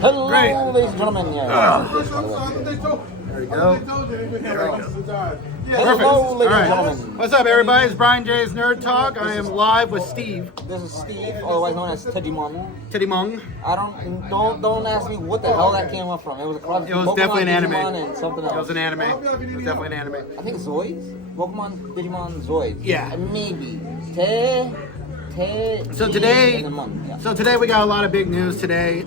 Hello, Great. ladies and gentlemen. There we go. Hello, All ladies and right. gentlemen. What's up, everybody? It's Brian J's Nerd Talk. I am live with Steve. This is Steve, otherwise known as Tejimun. Tejimun. I don't ask me what the hell that came up from. It was a cross. It was Pokemon, definitely an anime. Digimon, and something else. It was an anime. It was definitely an anime. I think Zoids. Pokemon, Digimon, Zoids. Yeah. Maybe. So today, Yeah. today we got a lot of big news today.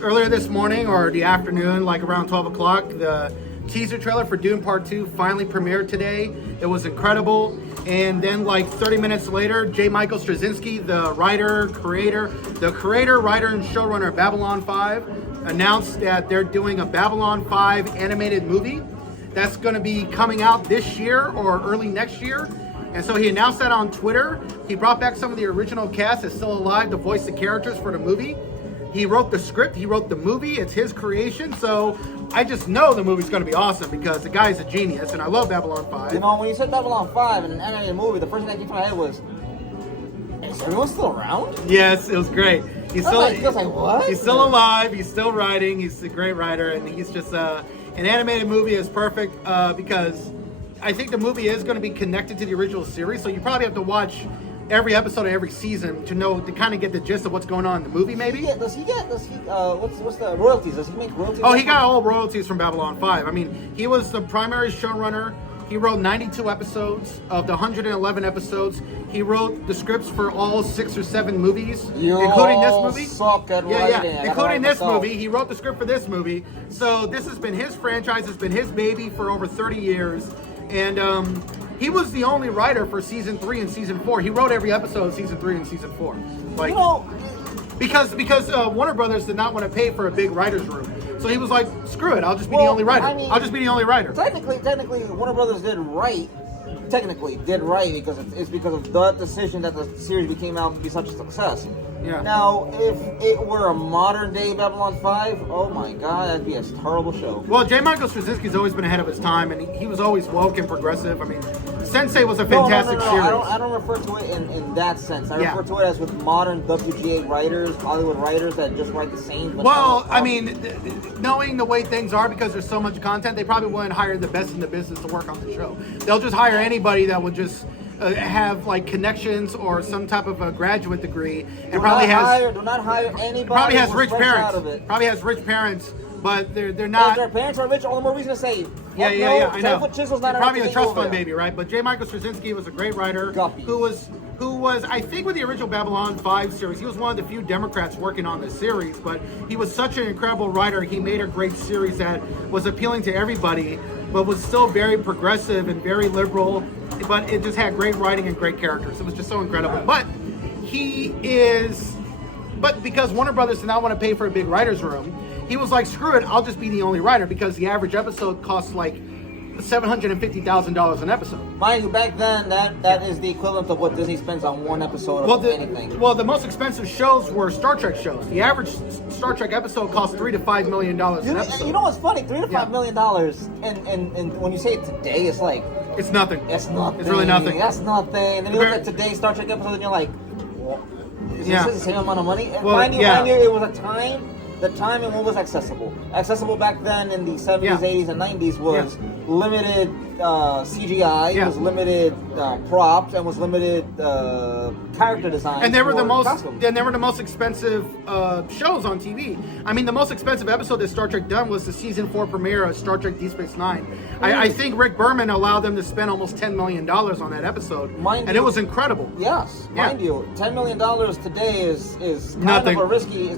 Earlier this morning or the afternoon, like around 12 o'clock, the teaser trailer for Dune Part 2 finally premiered today. It was incredible. And then like 30 minutes later, J. Michael Straczynski, the creator, writer, and showrunner of Babylon 5, announced that they're doing a Babylon 5 animated movie that's going to be coming out this year or early next year. And so he announced that on Twitter. He brought back some of the original cast that's still alive to voice the characters for the movie. He wrote the script, he wrote the movie, it's his creation, so I just know the movie's going to be awesome because the guy's a genius, and I love Babylon 5. You know, when you said Babylon 5 in an animated movie, the first thing that came to my head was, is everyone still around? Yes, it was great. He's still, what? He's still alive, he's still writing, he's a great writer, and he's just, an animated movie is perfect because I think the movie is going to be connected to the original series, so you probably have to watch every episode of every season to kind of get the gist of what's going on in the movie, maybe. Does he what's the royalties? Does he make royalties? Oh, he got all royalties from Babylon 5. I mean, he was the primary showrunner. He wrote 92 episodes of the 111 episodes. He wrote the scripts for all 6 or 7 movies, including this movie. Suck at writing. Including this movie. He wrote the script for this movie. So this has been his franchise. It's been his baby for over 30 years. And he was the only writer for season 3 and season 4. He wrote every episode of season 3 and season 4. Like, because Warner Brothers did not want to pay for a big writer's room. So he was like, screw it, I'll just be the only writer. I'll just be the only writer. Technically, Warner Brothers did right. Because it's because of the decision that the series became out to be such a success. Yeah. Now, if it were a modern day Babylon 5, oh my god, that'd be a terrible show. Well, J. Michael Straczynski's always been ahead of his time, and he was always woke and progressive. I mean, Sensei was a fantastic series. I don't refer to it in that sense. I refer to it as with modern WGA writers, Hollywood writers that just write the same. Well, I mean, knowing the way things are, because there's so much content, they probably wouldn't hire the best in the business to work on the show. They'll just hire anybody that would just have like connections or some type of a graduate degree, and do not hire anybody. Probably has rich parents. Out of it. Probably has rich parents, but they're not. If their parents are rich, all the more reason to say. Yeah, I know. Probably a trust fund baby, right? But J. Michael Straczynski was a great writer who was, I think, with the original Babylon 5 series, he was one of the few Democrats working on this series, but he was such an incredible writer. He made a great series that was appealing to everybody, but was still very progressive and very liberal, but it just had great writing and great characters. It was just so incredible. But because Warner Brothers did not want to pay for a big writer's room, he was like, screw it, I'll just be the only writer, because the average episode costs like $750,000 an episode. Mind you, back then, that is the equivalent of what Disney spends on one episode of anything. Well, the most expensive shows were Star Trek shows. The average Star Trek episode cost $3 to $5 million an episode. You know what's funny? $3 to $5 million, and when you say it today, it's like... It's nothing. It's nothing. It's really nothing. That's nothing. And then you look at today's Star Trek episode, and you're like, is this the same amount of money? And mind you, it was a time... The time and what was accessible. Accessible back then in the 70s, 80s, and 90s was limited CGI, was limited props, and was limited character design. And they were the most expensive shows on TV. I mean, the most expensive episode that Star Trek done was the season 4 premiere of Star Trek Deep Space Nine. I think Rick Berman allowed them to spend almost $10 million on that episode, it was incredible. Yes, mind you, $10 million today is kind of a risky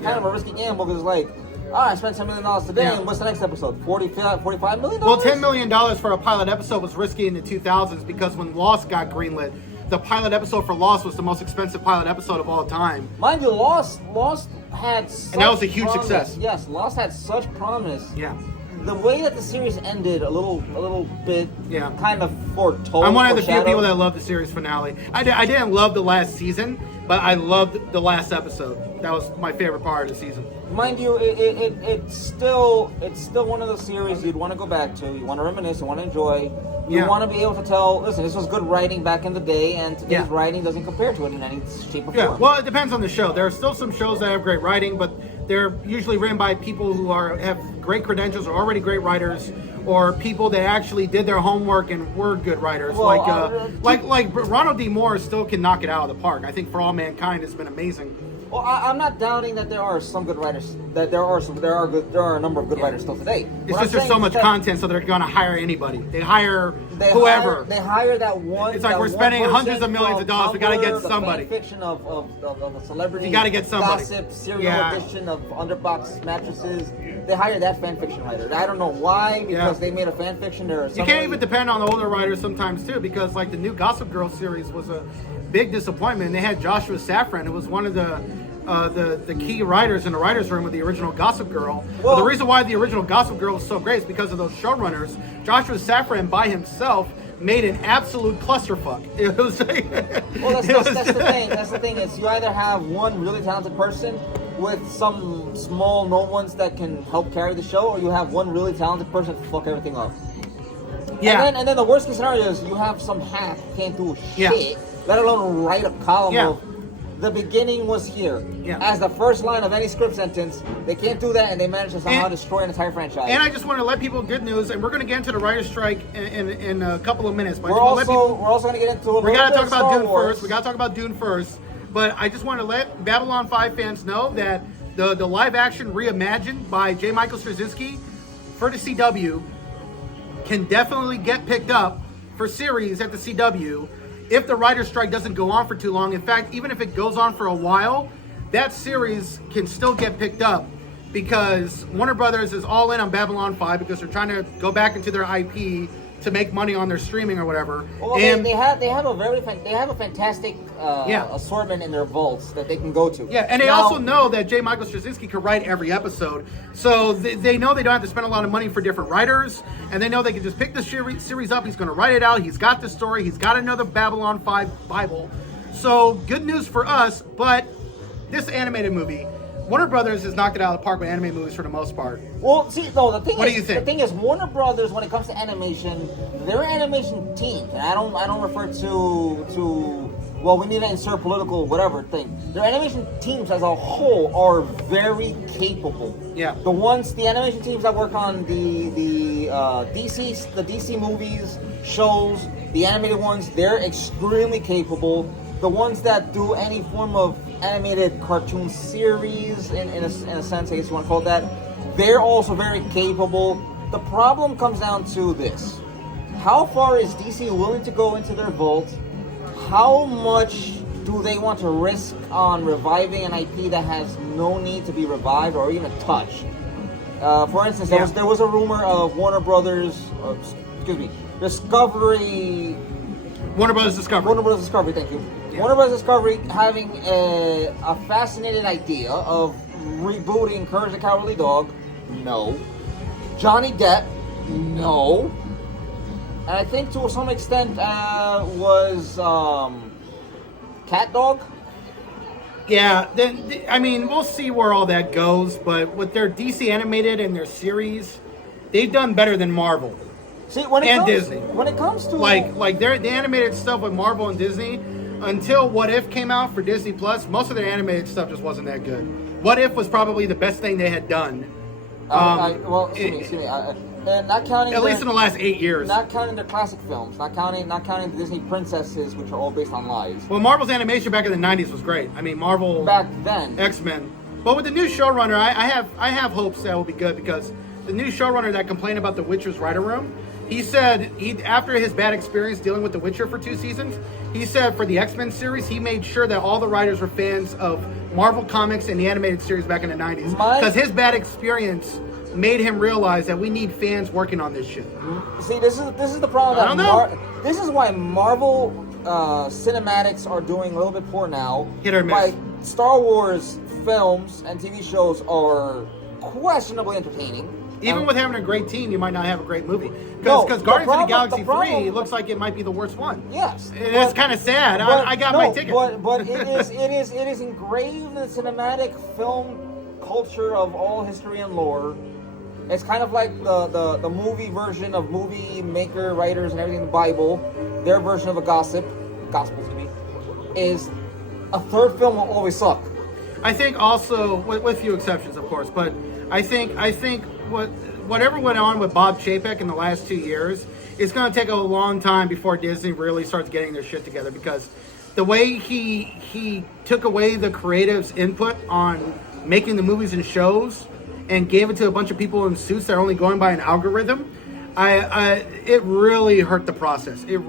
gamble, because like, I spent $10 million today, and what's the next episode? $45 million? Well, $10 million for a pilot episode was risky in the 2000s, because when Lost got greenlit, the pilot episode for Lost was the most expensive pilot episode of all time. Mind you, Lost had such and that was a huge success. Yes, Lost had such promise. Yeah. The way that the series ended, a little bit, kind of foretold. I'm one of the few people that love the series finale. I didn't love the last season, But I loved the last episode. That was my favorite part of the season. Mind you, it's still one of those series you'd want to go back to. You want to reminisce. You want to enjoy. You want to be able to tell, listen, this was good writing back in the day, and today's writing doesn't compare to it in any shape or form. Yeah, well, it depends on the show. There are still some shows that have great writing, but they're usually written by people who have great credentials, or already great writers, or people that actually did their homework and were good writers. Well, like Ronald D. Moore still can knock it out of the park. I think For All Mankind has been amazing. Well, I'm not doubting that there are some good writers. That there are a number of good writers still today. It's just there's so much content, so they're going to hire anybody. They hire whoever. They hire that one. It's like we're spending hundreds of millions of dollars. We got to get somebody. The fiction of a celebrity. You got to get somebody. Gossip, serial edition of underbox mattresses. They hire that fan fiction writer. I don't know why, because they made a fan fiction. You can't even depend on the older writers sometimes too, because like the new Gossip Girl series was a big disappointment. They had Joshua Safran, who was one of the key writers in the writers' room of the original Gossip Girl. Well, the reason why the original Gossip Girl was so great is because of those showrunners. Joshua Safran by himself made an absolute clusterfuck. It was well, that's the thing. That's the thing is you either have one really talented person with some small known ones that can help carry the show, or you have one really talented person to fuck everything up. Yeah. And then the worst case scenario is you have some hack who can't do shit, let alone write a column of the beginning was here. As the first line of any script sentence, they can't do that, and they manage to somehow destroy an entire franchise. And I just want to let people good news, and we're going to get into the writer's strike in a couple of minutes. But we're also going to get into we got to talk about Dune first. We got to talk about Dune first. But I just want to let Babylon 5 fans know that the live action reimagined by J. Michael Straczynski for the CW can definitely get picked up for series at the CW if the writer's strike doesn't go on for too long. In fact, even if it goes on for a while, that series can still get picked up because Warner Brothers is all in on Babylon 5 because they're trying to go back into their IP to make money on their streaming or whatever. Well, and they have a fantastic assortment in their vaults that they can go to. Yeah, and they also know that J. Michael Straczynski can write every episode, so they know they don't have to spend a lot of money for different writers, and they know they can just pick the series up. He's going to write it out. He's got the story. He's got another Babylon 5 Bible. So good news for us, but this animated movie, Warner Brothers has knocked it out of the park with anime movies for the most part. Well, see, no, the thing what is, do you think? The thing is, Warner Brothers, when it comes to animation, their animation teams, and I don't refer to well, we need to insert political whatever thing. Their animation teams as a whole are very capable. Yeah. The animation teams that work on the DC movies, shows, the animated ones, they're extremely capable. The ones that do any form of animated cartoon series, in a sense, I guess you want to call it that, they're also very capable. The problem comes down to this. How far is DC willing to go into their vault? How much do they want to risk on reviving an IP that has no need to be revived or even touched? For instance, there was a rumor of Warner Brothers, Discovery... Warner Brothers Discovery, thank you. Yeah. Warner Brothers Discovery having a fascinating idea of rebooting Courage the Cowardly Dog. No. Johnny Depp. No. And I think to some extent was Cat Dog. Yeah, I mean, we'll see where all that goes, but with their DC animated and their series, they've done better than Marvel. See, Disney. When it comes to like the animated stuff with Marvel and Disney, until What If came out for Disney Plus, most of their animated stuff just wasn't that good. What If was probably the best thing they had done. Excuse me. Not counting at least in the last 8 years. Not counting their classic films. Not counting the Disney princesses, which are all based on lies. Well, Marvel's animation back in the '90s was great. I mean, Marvel back then, X-Men. But with the new showrunner, I have hopes that will be good because the new showrunner that complained about The Witcher's writer room. He said after his bad experience dealing with The Witcher for 2 seasons, he said for the X-Men series, he made sure that all the writers were fans of Marvel Comics and the animated series back in the 90s. Because his bad experience made him realize that we need fans working on this shit. See, this is the problem. I don't know. This is why Marvel cinematics are doing a little bit poor now. Hit or miss. Why Star Wars films and TV shows are questionably entertaining. Even with having a great team, you might not have a great movie. Because Guardians of the Galaxy 3 looks like it might be the worst one. Yes. And it's kind of sad. I got my ticket. But it is engraved in the cinematic film culture of all history and lore. It's kind of like the movie version of movie maker, writers, and everything in the Bible. Their version of a gospel to me, is a third film will always suck. I think also, with few exceptions, of course, but I think whatever went on with Bob Chapek in the last 2 years, it's going to take a long time before Disney really starts getting their shit together, because the way he took away the creative's input on making the movies and shows and gave it to a bunch of people in suits that are only going by an algorithm, it really hurt the process. It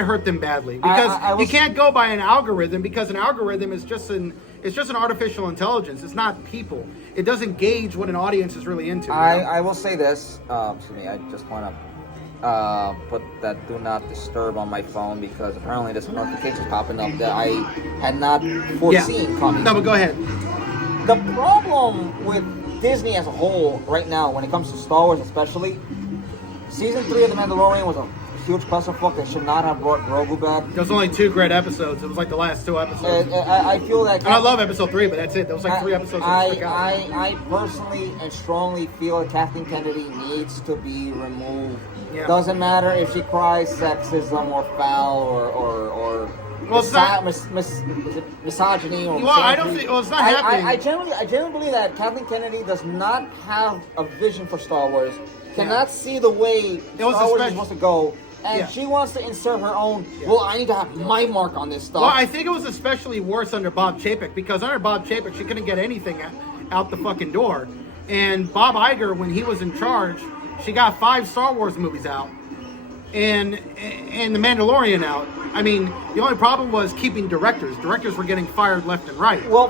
hurt them badly, because you can't go by an algorithm, because an algorithm is just an artificial intelligence. It's not people. It doesn't gauge what an audience is really into. I will say this. Excuse me. I just want to put that do not disturb on my phone, because apparently there's notifications popping up that I had not foreseen coming. No, but go ahead. The problem with Disney as a whole right now, when it comes to Star Wars especially, Season 3 of The Mandalorian was a huge clusterfuck. They should not have brought Grogu back. There was only 2 great episodes. It was like the last 2 episodes. I feel that... And I love episode 3, but that's it. There was like 3 episodes. I personally and strongly feel that Kathleen Kennedy needs to be removed. Yeah. Doesn't matter if she cries sexism or foul or misogyny or I don't think. Well, it's not happening. I genuinely believe that Kathleen Kennedy does not have a vision for Star Wars. Cannot see the way Star Wars is supposed to go. And she wants to insert her own, well, I need to have my mark on this stuff. Well, I think it was especially worse under Bob Chapek, because under Bob Chapek, she couldn't get anything out the fucking door. And Bob Iger, when he was in charge, she got 5 Star Wars movies out. And The Mandalorian out. I mean, the only problem was keeping directors. Directors were getting fired left and right. Well,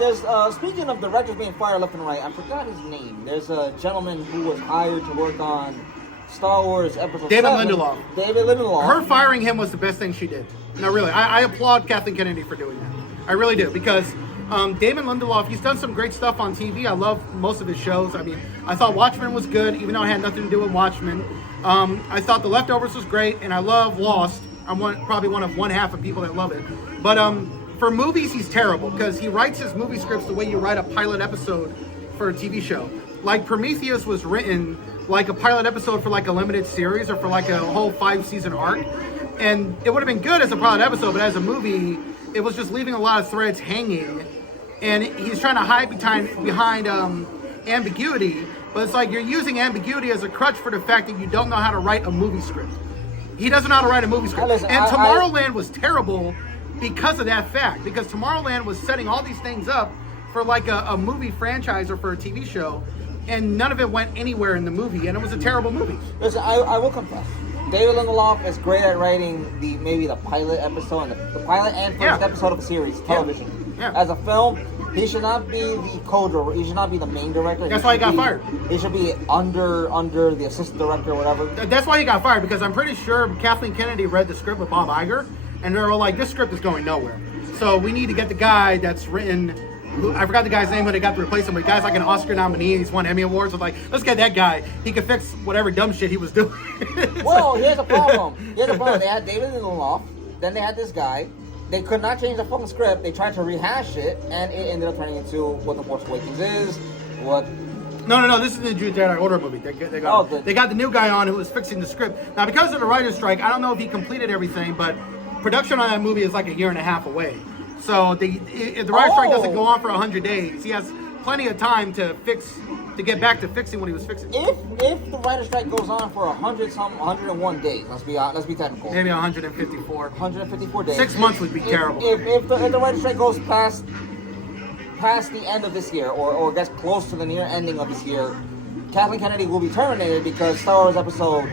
there's speaking of directors being fired left and right, I forgot his name. There's a gentleman who was hired to work on Star Wars Episode 7. David Lindelof. Her firing him was the best thing she did. No, really. I applaud Kathleen Kennedy for doing that. I really do, because David Lindelof, he's done some great stuff on TV. I love most of his shows. I mean, I thought Watchmen was good, even though it had nothing to do with Watchmen. I thought The Leftovers was great, and I love Lost. I'm probably one of half of people that love it. But for movies, he's terrible, because he writes his movie scripts the way you write a pilot episode for a TV show. Like Prometheus was written like a pilot episode for like a limited series or for like a whole 5-season arc. And it would have been good as a pilot episode, but as a movie, it was just leaving a lot of threads hanging. And he's trying to hide behind ambiguity, but it's like you're using ambiguity as a crutch for the fact that you don't know how to write a movie script. He doesn't know how to write a movie script. Tomorrowland was terrible because of that fact. Because Tomorrowland was setting all these things up for like a movie franchise or for a TV show, and none of it went anywhere in the movie, and it was a terrible movie. Listen, I will confess, David Lindelof is great at writing maybe the pilot episode, the pilot and first episode of a series, television. Yeah. As a film, he should not be the co-director. He should not be the main director. That's why he got fired. He should be under the assistant director or whatever. That's why he got fired, because I'm pretty sure Kathleen Kennedy read the script with Bob Iger, and they're all like, this script is going nowhere. So we need to get the guy that's written, I forgot the guy's name when they got to replace him, but the guy's like an Oscar nominee, he's won Emmy Awards. So like, let's get that guy. He can fix whatever dumb shit he was doing. Well, here's the problem. They had David Lindelof, then they had this guy. They could not change the fucking script. They tried to rehash it, and it ended up turning into what The Force Awakens is. No. This is the Jedi Order movie. They got the new guy on who was fixing the script. Now, because of the writer's strike, I don't know if he completed everything, but production on that movie is like 1.5 years away. So if the writer's strike doesn't go on for 100 days, he has plenty of time to get back to fixing what he was fixing. If the writer's strike goes on for 101 days, let's be technical. Maybe 154. 154 days. 6 months would be terrible. If the writer's strike goes past the end of this year, or gets close to the near ending of this year, Kathleen Kennedy will be terminated, because Star Wars Episode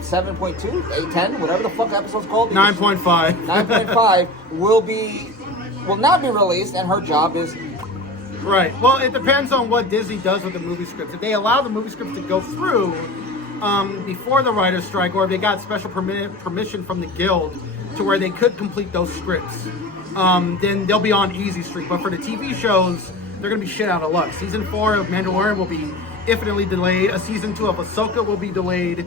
7.2, 810, whatever the fuck episode's called. 9.5. 9.5 will not be released, and her job is... Right. Well, it depends on what Disney does with the movie scripts. If they allow the movie scripts to go through before the writer's strike, or if they got special permission from the Guild to where they could complete those scripts, then they'll be on easy street. But for the TV shows, they're going to be shit out of luck. Season 4 of Mandalorian will be infinitely delayed. A season 2 of Ahsoka will be delayed.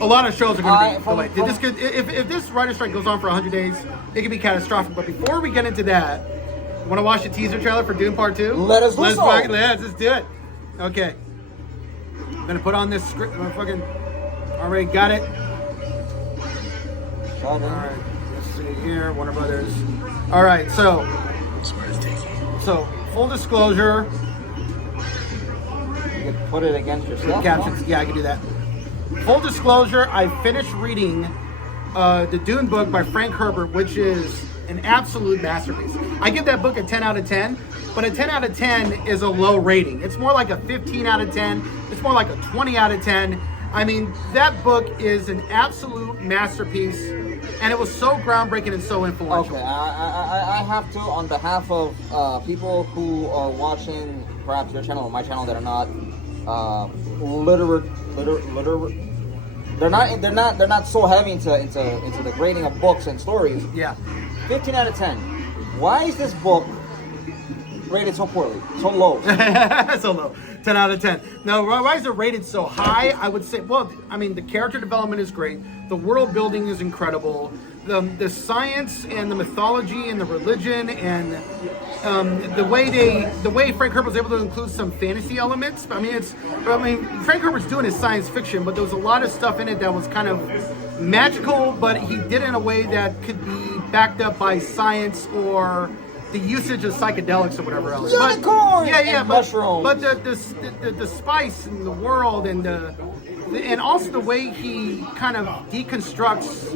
A lot of shows are going to be delayed. If this writer strike goes on for 100 days, it could be catastrophic. But before we get into that, you want to watch the teaser trailer for Dune Part 2? Let's do it. Okay. I'm going to put on this script. I fucking already got it. All right. Let's see here. Warner Brothers. All right. So full disclosure. You can put it against yourself. Captions. Yeah, I can do that. Full disclosure, I finished reading the Dune book by Frank Herbert, which is an absolute masterpiece. I give that book a 10 out of 10, but a 10 out of 10 is a low rating. It's more like a 15 out of 10. It's more like a 20 out of 10. I mean, that book is an absolute masterpiece, and it was so groundbreaking and so influential. Okay, I have to, on behalf of people who are watching perhaps your channel or my channel that are not they're not so heavy into the grading of books and stories. Yeah. 15 out of 10. Why is this book rated so poorly, so low? So low. 10 out of 10. Now, why is it rated so high? I would say, well, I mean, the character development is great. The world building is incredible. The science and the mythology and the religion and the way Frank Herbert was able to include some fantasy elements. I mean, Frank Herbert's doing his science fiction, but there was a lot of stuff in it that was kind of magical, but he did it in a way that could be backed up by science or the usage of psychedelics or whatever else. Unicorns and mushrooms. But the spice in the world and also the way he kind of deconstructs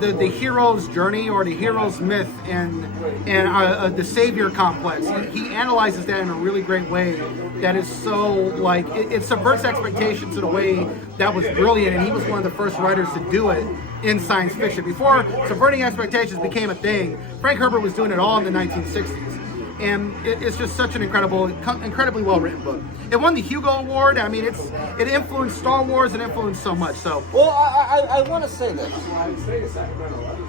the hero's journey or the hero's myth and the savior complex. He analyzes that in a really great way that is so, like, it subverts expectations in a way that was brilliant, and he was one of the first writers to do it in science fiction. Before subverting expectations became a thing, Frank Herbert was doing it all in the 1960s. And it's just such an incredibly well-written book. It won the Hugo Award. I mean, it influenced Star Wars and influenced so much. So, well, I want to say this: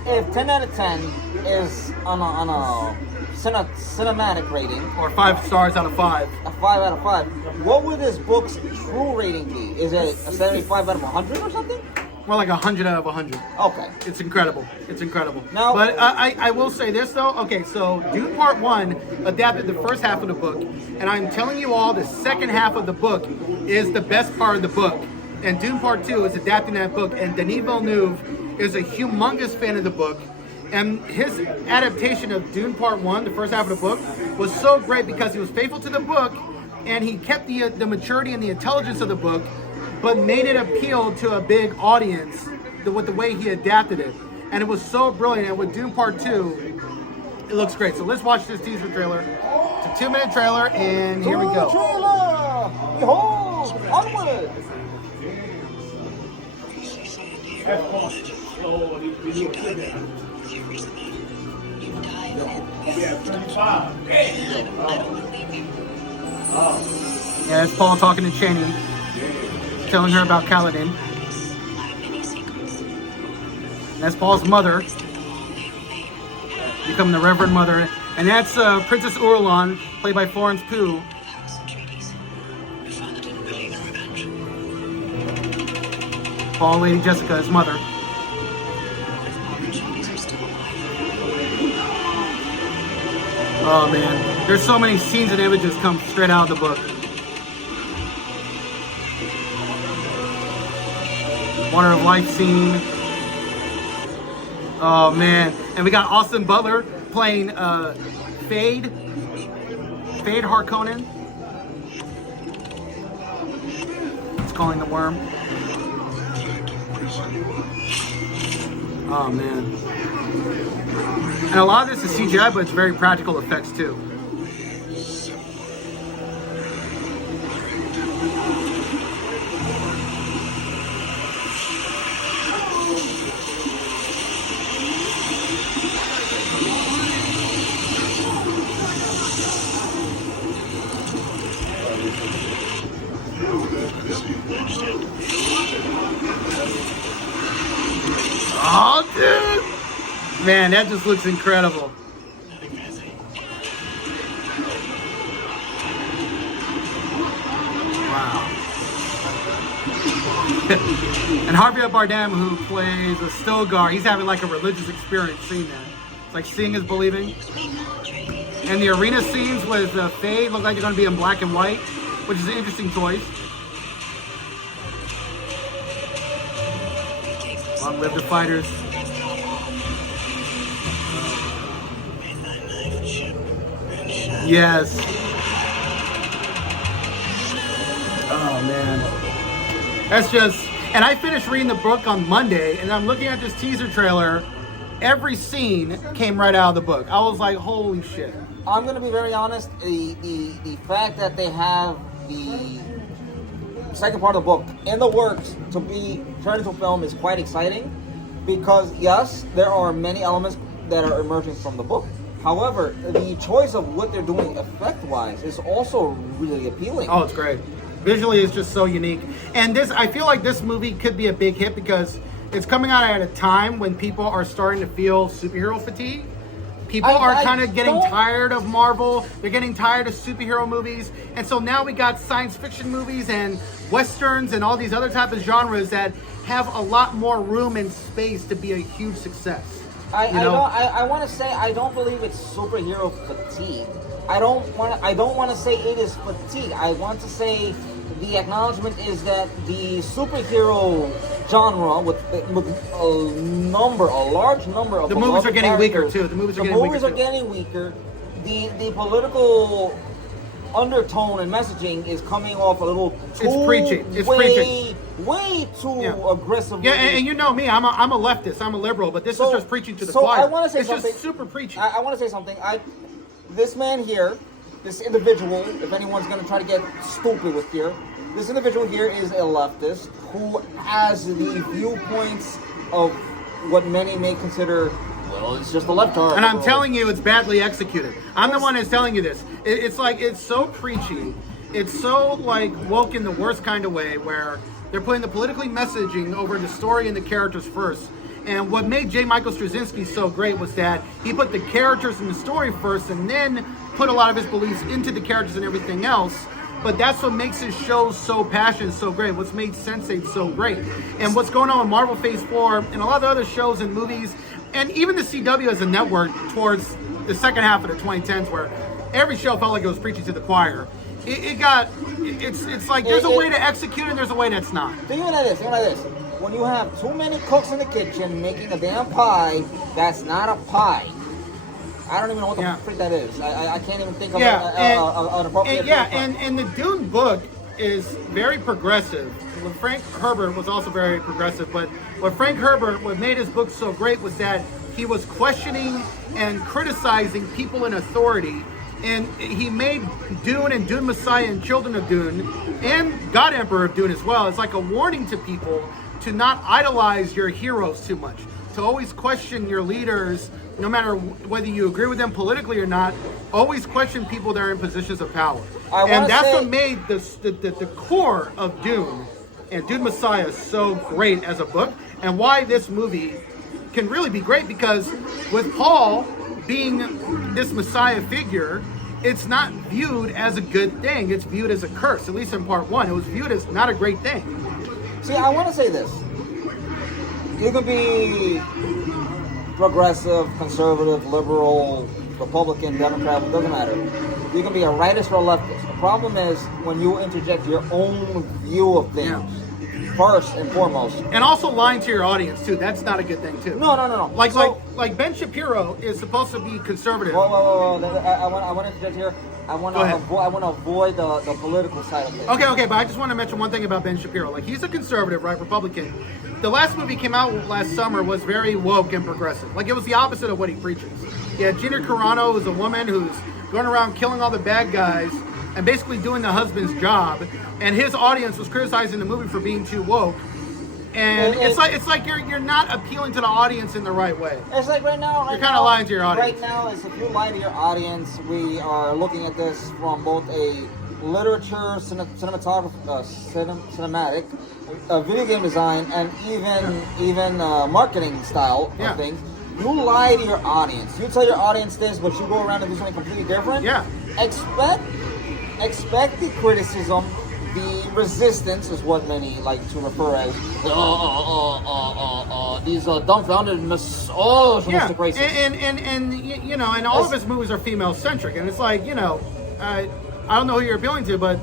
if 10 out of 10 is on a cinematic rating, or 5 stars out of 5, a 5 out of 5, what would this book's true rating be? Is it a 75 out of 100 or something? More like 100 out of 100. Okay. It's incredible. It's incredible. Now, but I will say this, though. Okay, so Dune Part 1 adapted the first half of the book. And I'm telling you all, the second half of the book is the best part of the book. And Dune Part 2 is adapting that book. And Denis Villeneuve is a humongous fan of the book. And his adaptation of Dune Part 1, the first half of the book, was so great because he was faithful to the book. And he kept the maturity and the intelligence of the book, but made it appeal to a big audience with the way he adapted it. And it was so brilliant. And with Dune Part 2, it looks great. So let's watch this teaser trailer. It's a 2-minute trailer, and here we go. Trailer! Behold! Onward! Yeah, it's Paul talking to Cheney, telling her about Kaladin. That's Paul's mother, becoming the Reverend Mother. And that's Princess Orlan, played by Florence Pugh. Paul, Lady Jessica, his mother. Oh man, there's so many scenes and images come straight out of the book. Water of Life scene. Oh man, and we got Austin Butler playing Fade Harkonnen. It's calling the worm. Oh man. And a lot of this is CGI, but it's very practical effects too. Oh, dude! Man, that just looks incredible. And Javier Bardem, who plays a Stilgar, he's having like a religious experience seeing that. It's like seeing is believing. And the arena scenes with Faye look like they're going to be in black and white, which is an interesting choice. Long live the fighters. Yes. Oh man. That's just, and I finished reading the book on Monday, and I'm looking at this teaser trailer. Every scene came right out of the book. I was like, holy shit. I'm gonna be very honest. The fact that they have the second part of the book in the works to be turned into a film is quite exciting, because yes, there are many elements that are emerging from the book. However, the choice of what they're doing effect-wise is also really appealing. Oh, it's great. Visually, it's just so unique. And this, I feel like this movie could be a big hit because it's coming out at a time when people are starting to feel superhero fatigue. People are kind of getting tired of Marvel. They're getting tired of superhero movies. And so now we got science fiction movies and westerns and all these other type of genres that have a lot more room and space to be a huge success. I want to say I don't believe it's superhero fatigue. I don't want to say it is fatigue. I want to say the acknowledgement is that the superhero genre with a large number of the movies are getting weaker too. The movies are getting weaker. The political undertone and messaging is coming off a little too It's preaching. Way too aggressively. Yeah, and you know me, I'm a leftist, I'm a liberal, but this is just preaching to the choir. I want to say it's something. Just super preaching. I want to say something. This man here, this individual, if anyone's going to try to get stupid with here, this individual here is a leftist who has the viewpoints of what many may consider, well, it's just a left arm. And I'm telling you, it's badly executed. I'm the one that's telling you this. It's like, it's so preachy. It's so like woke in the worst kind of way, where they're putting the politically messaging over the story and the characters first. And what made J. Michael Straczynski so great was that he put the characters and the story first and then put a lot of his beliefs into the characters and everything else. But that's what makes his shows so passionate, so great. What's made Sense8 so great. And what's going on with Marvel Phase 4 and a lot of other shows and movies, and even the CW as a network towards the second half of the 2010s, where every show felt like it was preaching to the choir. It's like there's a way to execute and there's a way that's not. Think of it like this. When you have too many cooks in the kitchen making a damn pie, that's not a pie. I don't even know what the freak that is. I can't even think of an appropriate and the Dune book is very progressive. Frank Herbert was also very progressive, but what made his book so great was that he was questioning and criticizing people in authority. And he made Dune and Dune Messiah and Children of Dune and God Emperor of Dune as well. It's like a warning to people to not idolize your heroes too much, to always question your leaders, no matter whether you agree with them politically or not. Always question people that are in positions of power. And that's what made the core of Dune and Dune Messiah so great as a book, and why this movie can really be great, because with Paul being this Messiah figure, it's not viewed as a good thing. It's viewed as a curse, at least in part one. It was viewed as not a great thing. See, I want to say this. You can be progressive, conservative, liberal, Republican, Democrat, it doesn't matter. You can be a rightist or a leftist. The problem is when you interject your own view of things. First and foremost, and also lying to your audience too. That's not a good thing too. No. Like Ben Shapiro is supposed to be conservative. Whoa. I want to interject here. I want to avoid the political side of things. Okay, but I just want to mention one thing about Ben Shapiro. Like, he's a conservative, right, Republican. The last movie came out last summer was very woke and progressive. Like, it was the opposite of what he preaches. Yeah, Gina Carano is a woman who's going around killing all the bad guys and basically doing the husband's job. And his audience was criticizing the movie for being too woke. And it's like you're not appealing to the audience in the right way. It's like right now you're kind of lying to your audience. Right now, is if you lie to your audience, we are looking at this from both a literature, cinematic, video game design, and even marketing style of things. You lie to your audience. You tell your audience this, but you go around and do something completely different. Yeah. Expect the criticism the resistance is what many like to refer as these dumbfounded misogynistic racists. And you know, and all of his movies are female centric, and it's like, you know, I don't know who you're appealing to, but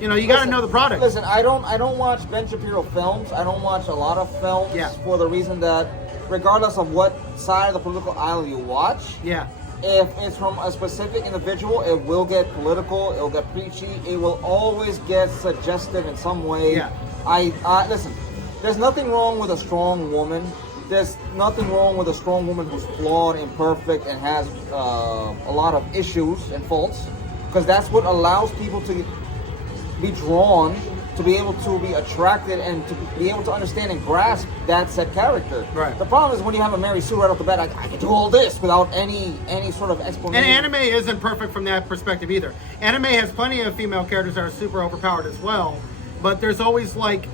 you know, you got to know the product. Listen, I don't watch Ben Shapiro films. I don't watch a lot of films for the reason that regardless of what side of the political aisle you watch, if it's from a specific individual, it will get political, it'll get preachy, it will always get suggestive in some way. I listen, there's nothing wrong with a strong woman. There's nothing wrong with a strong woman who's flawed, imperfect, and has a lot of issues and faults, because that's what allows people to be drawn, to be able to be attracted, and to be able to understand and grasp that said character. Right. The problem is when you have a Mary Sue right off the bat, I can do all this without any sort of explanation. And anime isn't perfect from that perspective either. Anime has plenty of female characters that are super overpowered as well, but there's always like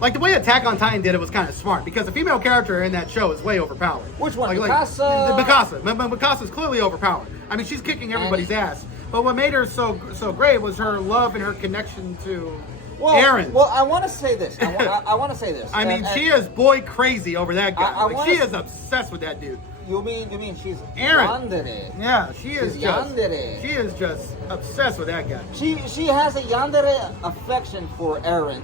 the way Attack on Titan did it was kind of smart, because the female character in that show is way overpowered. Which one? Mikasa? Mikasa's clearly overpowered. I mean, she's kicking everybody's ass. But what made her so great was her love and her connection to Eren. Well, I want to say this. I want to say this. I mean, she is boy crazy over that guy. She is obsessed with that dude. You mean she's Eren? Yandere? Yeah, she is Yandere. She is just obsessed with that guy. She has a Yandere affection for Eren,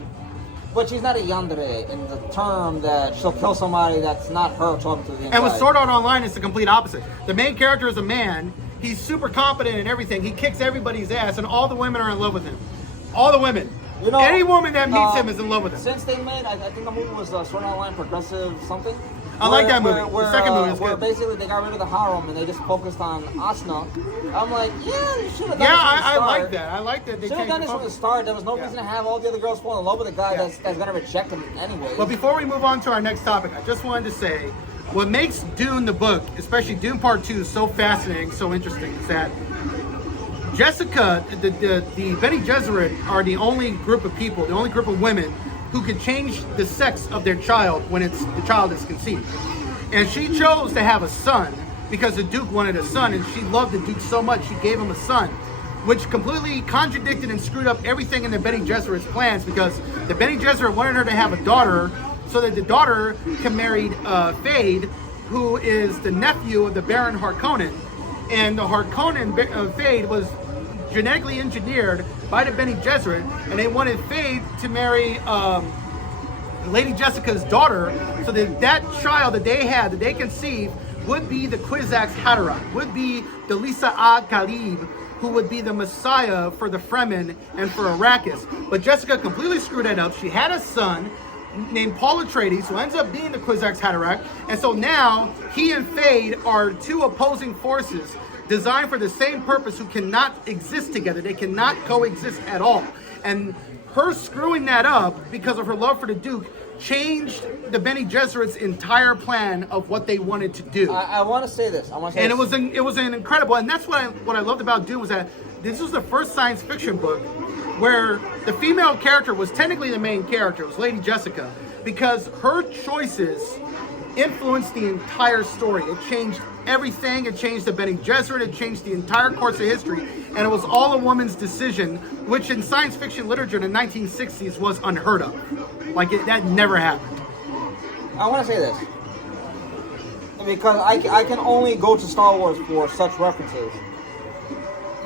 but she's not a Yandere in the term that she'll kill somebody that's not her talking to the inside. And with Sword Art Online, it's the complete opposite. The main character is a man. He's super competent in everything. He kicks everybody's ass, and all the women are in love with him. All the women. You know, any woman that meets him is in love with him. Since they made, I think the movie was Sword Art Online Progressive something. I like that movie. The second movie is where good. Basically they got rid of the harem and they just focused on Asuna. I'm like, yeah, you should have done it from the start. I like that. I like that. They should have done this from the start. There was no reason to have all the other girls fall in love with a guy that's going to reject them anyway. But before we move on to our next topic, I just wanted to say, what makes Dune the book, especially Dune Part 2, so fascinating, so interesting, is that Jessica, the Bene Gesserit are the only group of people, the only group of women who can change the sex of their child when the child is conceived. And she chose to have a son because the Duke wanted a son, and she loved the Duke so much she gave him a son, which completely contradicted and screwed up everything in the Bene Gesserit's plans, because the Bene Gesserit wanted her to have a daughter so that the daughter can marry Fade, who is the nephew of the Baron Harkonnen. And the Harkonnen Fade was genetically engineered by the Bene Gesserit, and they wanted Fade to marry Lady Jessica's daughter, so that child that they conceived would be the Kwisatz Haderach, would be the Lisa Ad Khalib, who would be the Messiah for the Fremen and for Arrakis. But Jessica completely screwed that up. She had a son named Paul Atreides, who ends up being the Kwisatz Haderach, and so now he and Fade are two opposing forces designed for the same purpose who cannot exist together. They cannot coexist at all. And her screwing that up because of her love for the Duke changed the Bene Gesserit's entire plan of what they wanted to do. I want to say this. It was an incredible, and that's what I loved about Dune, was that this was the first science fiction book where the female character was technically the main character. It was Lady Jessica, because her choices influenced the entire story. It changed everything. It changed the Bene Gesserit. It changed the entire course of history, and it was all a woman's decision, which in science fiction literature in the 1960s was unheard of. That never happened. I want to say this because I can only go to Star Wars for such references.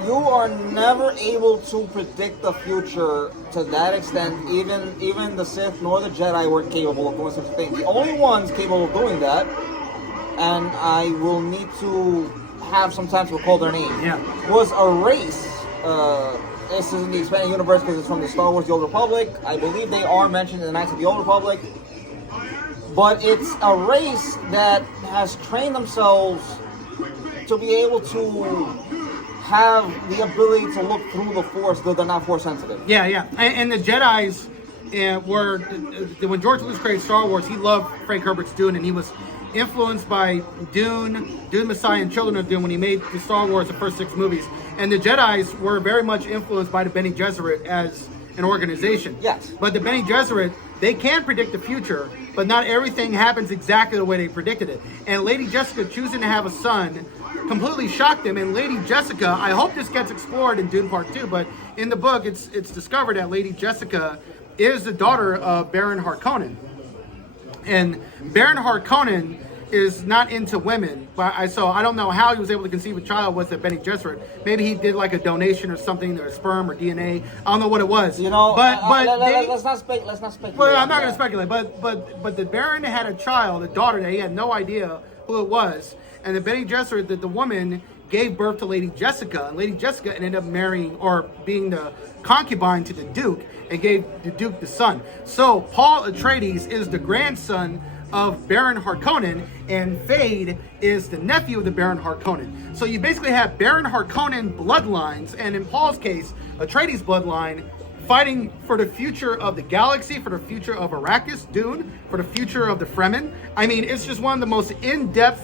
You are never able to predict the future to that extent. Even the Sith nor the Jedi weren't capable of doing such a thing. The only ones capable of doing that, and I will need to have some time to recall their name, was a race. This is in the expanded universe because it's from the Star Wars The Old Republic. I believe they are mentioned in the Knights of the Old Republic. But it's a race that has trained themselves to be able to have the ability to look through the Force, though they're not Force sensitive. Yeah. And the Jedis were, when George Lucas created Star Wars, he loved Frank Herbert's Dune, and he was influenced by Dune Messiah, and Children of Dune when he made the Star Wars, the first 6 movies. And the Jedis were very much influenced by the Bene Gesserit as an organization. Yes. But the Bene Gesserit, they can predict the future, but not everything happens exactly the way they predicted it. And Lady Jessica choosing to have a son completely shocked him. And Lady Jessica, I hope this gets explored in Dune Part 2, but in the book, it's discovered that Lady Jessica is the daughter of Baron Harkonnen. And Baron Harkonnen is not into women, so I don't know how he was able to conceive a child with a Bene Gesserit. Maybe he did like a donation or something, or sperm or DNA. I don't know what it was. You know, let's not speculate. Well, I'm not going to speculate. But the Baron had a child, a daughter that he had no idea who it was, and the Bene Gesserit, the woman, gave birth to Lady Jessica, and Lady Jessica ended up marrying or being the concubine to the Duke, and gave the Duke the son. So Paul Atreides is the grandson of Baron Harkonnen, and Fade is the nephew of the Baron Harkonnen. So you basically have Baron Harkonnen bloodlines, and in Paul's case, Atreides bloodline, fighting for the future of the galaxy, for the future of Arrakis, Dune, for the future of the Fremen. I mean, it's just one of the most in-depth,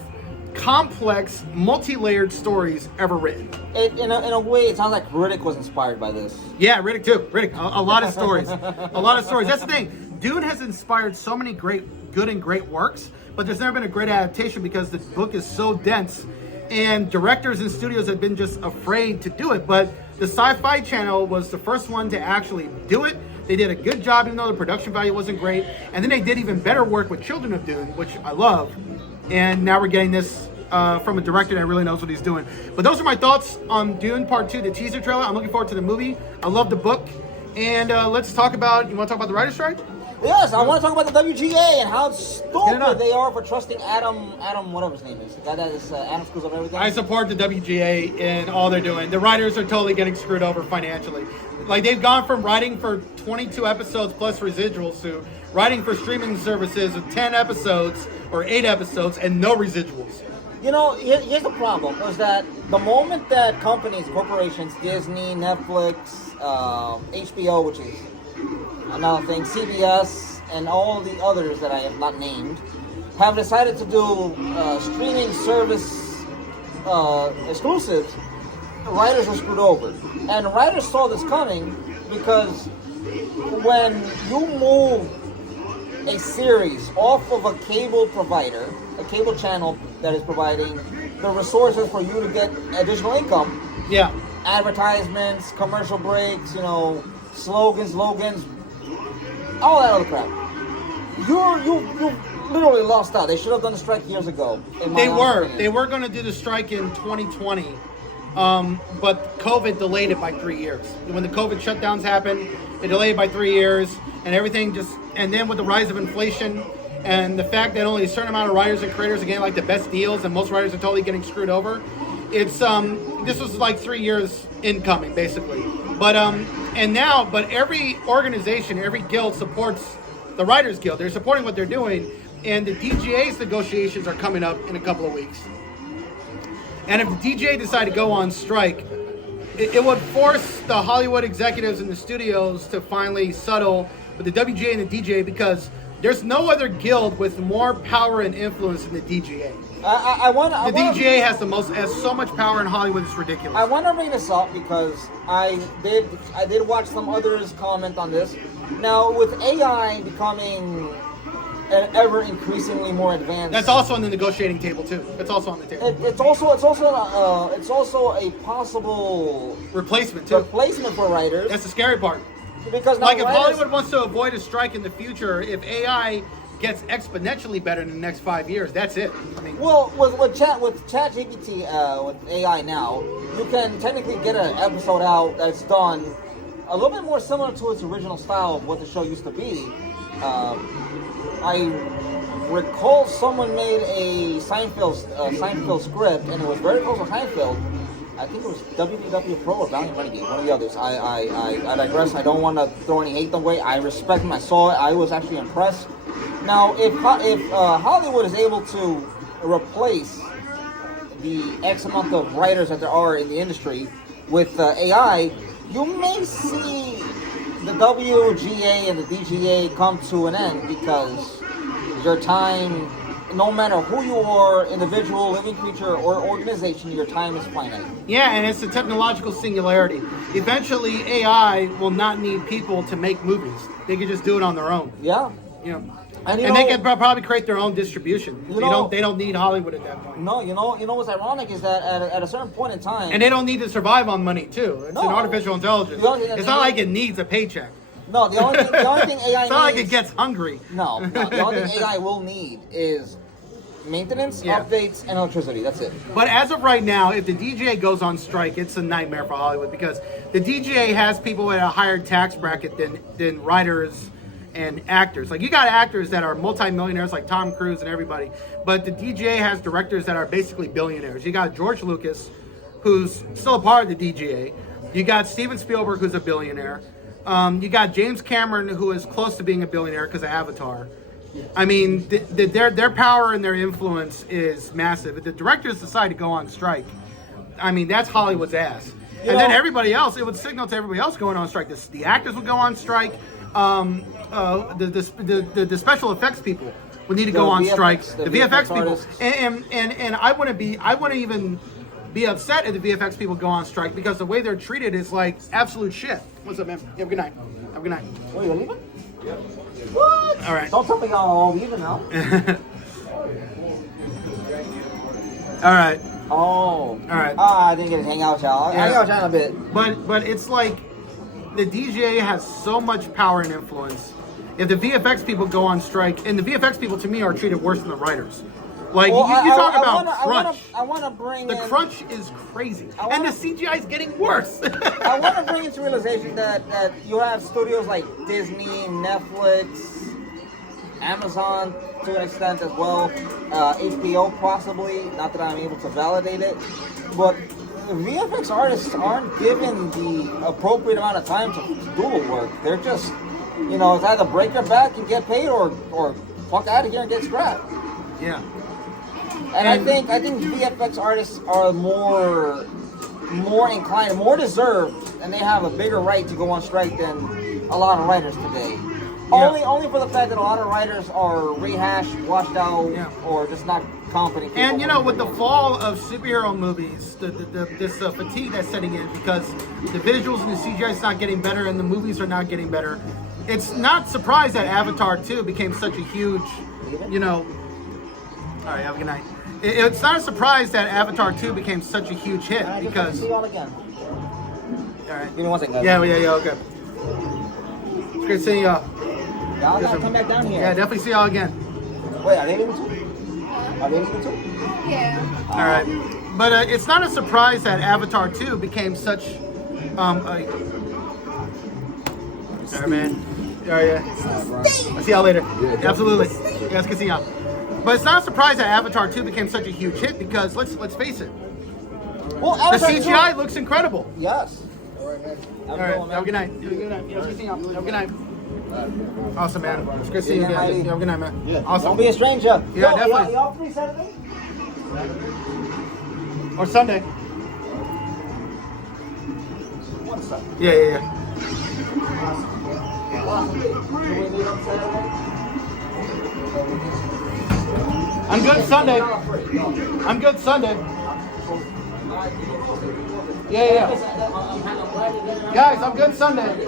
complex, multi-layered stories ever written. In a way, it sounds like Riddick was inspired by this. Yeah, Riddick too. A lot of stories. A lot of stories. That's the thing. Dune has inspired so many good and great works, but there's never been a great adaptation because the book is so dense, and directors and studios have been just afraid to do it. But the Sci-Fi Channel was the first one to actually do it. They did a good job, even though the production value wasn't great. And then they did even better work with Children of Dune, which I love. And now we're getting this from a director that really knows what he's doing. But those are my thoughts on Dune Part 2, the teaser trailer. I'm looking forward to the movie. I love the book. And let's talk about, you want to talk about the writer's strike? Yes, I want to talk about the WGA and how stupid they are for trusting Adam, whatever his name is. The guy that is Adam screws up everything. I support the WGA in all they're doing. The writers are totally getting screwed over financially. Like, they've gone from writing for 22 episodes plus residuals to writing for streaming services with 10 episodes or 8 episodes and no residuals. You know, here's the problem, is that the moment that companies, corporations, Disney, Netflix, HBO, which is another thing, CBS, and all the others that I have not named, have decided to do streaming service exclusives, writers are screwed over. And writers saw this coming because when you move a series off of a cable provider, a cable channel that is providing the resources for you to get additional income, advertisements, commercial breaks, slogans, all that other crap. You literally lost out. They should have done the strike years ago. They were going to do the strike in 2020, but COVID delayed it by 3 years. When the COVID shutdowns happened, it delayed it by 3 years, and everything and then with the rise of inflation and the fact that only a certain amount of writers and creators are getting like the best deals, and most writers are totally getting screwed over. It's this was like 3 years incoming basically, but every organization, every guild supports the Writers Guild. They're supporting what they're doing, and the DGA's negotiations are coming up in a couple of weeks. And if the DGA decide to go on strike, it would force the Hollywood executives and the studios to finally settle with the WGA and the DGA, because there's no other guild with more power and influence than the DGA. The DGA has so much power in Hollywood, it's ridiculous. I want to bring this up because I did watch some others comment on this. Now, with AI becoming ever increasingly more advanced, that's also on the negotiating table too. It's also on the table. It's also a possible replacement too. Replacement for writers. That's the scary part. Because if Hollywood wants to avoid a strike in the future, if AI gets exponentially better in the next 5 years, that's it. I mean, well, with ChatGPT, with AI now, you can technically get an episode out that's done a little bit more similar to its original style of what the show used to be. I recall someone made a Seinfeld script, and it was very close to Seinfeld. I think it was WW Pro or Bounty Renegade, one of the others. I digress. I don't want to throw any hate away. I respect him. I saw it. I was actually impressed. Now, if Hollywood is able to replace the X amount of writers that there are in the industry with AI, you may see the WGA and the DGA come to an end, because your time, no matter who you are, individual, living creature, or organization, your time is finite. Yeah, and it's a technological singularity. Eventually, AI will not need people to make movies. They can just do it on their own. Yeah. And they can probably create their own distribution. They don't need Hollywood at that point. No, you know what's ironic is that at a certain point in time, and they don't need to survive on money too. It's an artificial intelligence. It's not like it needs a paycheck. No, the only thing AI it's not needs, like it gets hungry. No, the only thing AI will need is maintenance, updates, and electricity. That's it. But as of right now, if the DGA goes on strike, it's a nightmare for Hollywood because the DGA has people at a higher tax bracket than writers and actors. Like, you got actors that are multimillionaires like Tom Cruise and everybody, but the DGA has directors that are basically billionaires. You got George Lucas, who's still a part of the DGA. You got Steven Spielberg, who's a billionaire. You got James Cameron, who is close to being a billionaire because of Avatar. I mean, their power and their influence is massive. If the directors decide to go on strike, I mean, that's Hollywood's ass. And then everybody else, it would signal to everybody else going on strike. The actors would go on strike. The special effects people would need to go on strike. The VFX people, and I wouldn't even be upset if the VFX people go on strike because the way they're treated is like absolute shit. What's up, man? Have a good night. Have a good night. Oh, you're leaving? Yeah. What? All right. Don't tell me y'all all leaving now. All right. Oh. All right. I didn't get to hang out with y'all. I'll hang out with y'all in a bit. But it's like the DGA has so much power and influence. If the VFX people go on strike, and the VFX people to me are treated worse than the writers. Like, you talk about crunch. I want to bring the crunch is crazy, and the CGI is getting worse. I want to bring into realization that you have studios like Disney, Netflix, Amazon to an extent as well, HBO possibly. Not that I'm able to validate it, but VFX artists aren't given the appropriate amount of time to do the work. They're just, it's either break your back and get paid, or fuck out of here and get scrapped. Yeah. And I think VFX artists are more inclined, more deserved, and they have a bigger right to go on strike than a lot of writers today. Yeah. Only for the fact that a lot of writers are rehashed, washed out, or just not competent. And with the fall of superhero movies, this fatigue that's setting in because the visuals and the CGI is not getting better, and the movies are not getting better. It's not surprised that Avatar 2 became such a huge, All right, have a good night. It's not a surprise that Avatar 2 became such a huge hit because. See y'all again. All right. Give me one second, guys. Yeah, okay. It's great seeing y'all. Y'all gotta come back down here. Yeah, definitely see y'all again. Wait, are they leaving too? Are they leaving too? Yeah. All right. But it's not a surprise that Avatar 2 became such Sorry, man. All right, yeah. I'll see y'all later. Yeah, absolutely. You guys can see y'all. But it's not a surprise that Avatar 2 became such a huge hit because let's face it. Well, the CGI looks incredible. Yes. All right. Have a good night. Have a good night. Have a good night. Awesome, man. It's good seeing you again. Have a good night, man. Yeah. Awesome. Don't be a stranger. Yeah, definitely. Y'all free Saturday? Or Sunday. What Sunday? Yeah. Do we meet on Saturday? I'm good Sunday. I'm good Sunday. Yeah. Guys, I'm good Sunday.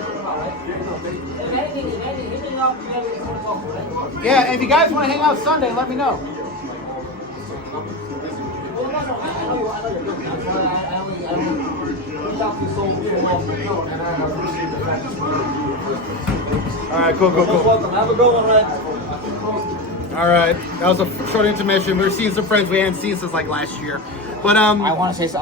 Yeah, and if you guys want to hang out Sunday, let me know. All right, cool. Welcome. Have a good one, Red. All right, that was a short intermission. We were seeing some friends we hadn't seen since like last year. But I want to say so.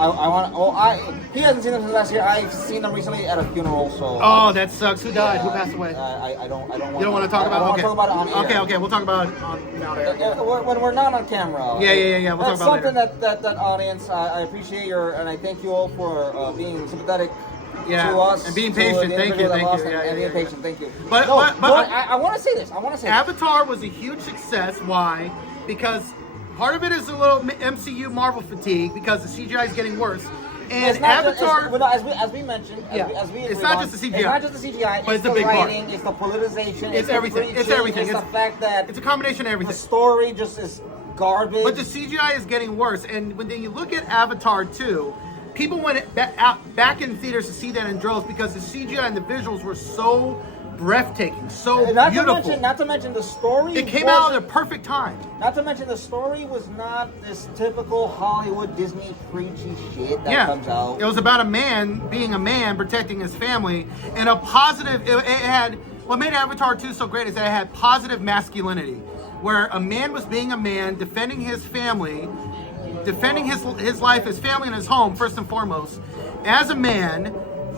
He hasn't seen them since last year. I've seen them recently at a funeral. So. Oh, that sucks. Who died? Who passed away? I don't. You don't want to talk about it? Okay. Talk about it on air. Okay. We'll talk about it on air. When we're not on camera. Yeah. We'll talk about it later. That's something that audience. I appreciate and I thank you all for being sympathetic. To us, and being patient. Thank you. And being patient. Thank you. But I want to say this. Avatar was a huge success. Why? Because part of it is a little MCU Marvel fatigue because the CGI is getting worse. And Avatar, as we mentioned, it's not just the CGI. It's not just the CGI. But it's the big writing. part. It's the politicization. It's everything. It's everything. It's the fact that it's a combination of everything. The story just is garbage. But the CGI is getting worse. And when you look at Avatar 2, people went back in theaters to see that in droves because the CGI and the visuals were so breathtaking, so not beautiful. Not to mention the story. It came out at the perfect time. Not to mention the story was not this typical Hollywood Disney preachy shit that comes out. It was about a man being a man, protecting his family, and a positive. It had what made Avatar 2 so great is that it had positive masculinity, where a man was being a man, defending his family, defending his life, his family, and his home first and foremost, as a man.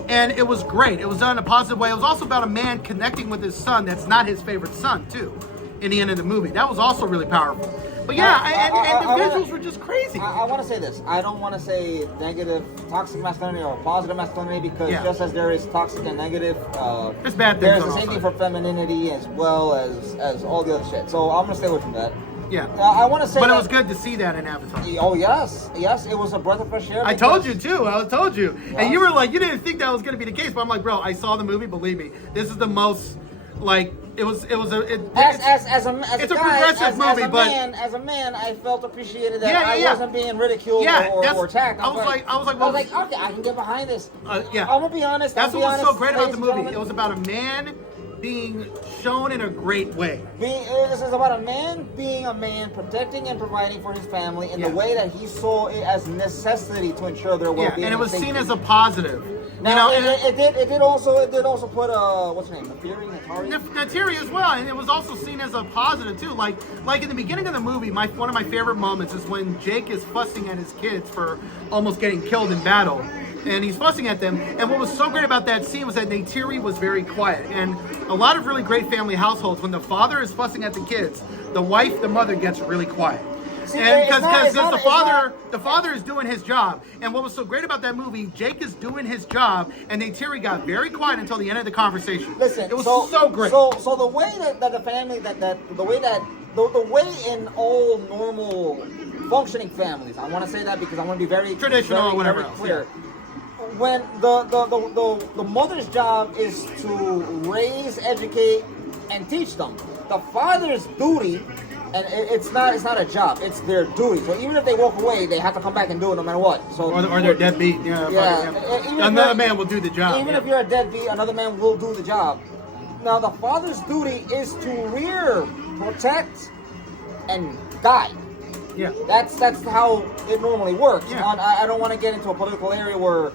And it was great. It was done in a positive way. It was also about a man connecting with his son that's not his favorite son, too, in the end of the movie. That was also really powerful. But yeah, and the visuals were just crazy. I want to say this. I don't want to say negative, toxic masculinity or positive masculinity because just as there is toxic and negative, there's bad things. There's the same thing for femininity as well as all the other shit. So I'm going to stay away from that. Yeah. I want to say but it was good to see that in Avatar. Oh, yes. Yes, it was a breath of fresh air. I told you, too. I told you. Yes. And you were like, you didn't think that was going to be the case. But I'm like, bro, I saw the movie. Believe me. This is the most, like, it's a progressive movie, as a man, I felt appreciated that I wasn't being ridiculed or attacked. I was like, okay, I can get behind this. I'm going to be honest. That's what was so great about the movie. It was about a man being shown in a great way. This is about a man being a man, protecting and providing for his family in the way that he saw it as necessity to ensure their well-being. Yeah, and it was seen as a positive. Now, it did also put what's her name, Natiri as well, and it was also seen as a positive too. Like in the beginning of the movie, one of my favorite moments is when Jake is fussing at his kids for almost getting killed in battle. And he's fussing at them. And what was so great about that scene was that Neytiri was very quiet. And a lot of really great family households, when the father is fussing at the kids, the wife, the mother gets really quiet. And because the father is doing his job. And what was so great about that movie, Jake is doing his job, and Neytiri got very quiet until the end of the conversation. Listen, it was so great. So the way that the family the way in all normal functioning families, I want to say that because I want to be very traditional or whatever very clear. When the mother's job is to raise, educate, and teach them, the father's duty, and it's not a job, it's their duty. So even if they walk away, they have to come back and do it no matter what. So or they're deadbeat. Another man will do the job. Even if you're a deadbeat, another man will do the job. Now the father's duty is to rear, protect, and guide. Yeah, that's how it normally works. Yeah. I don't want to get into a political area where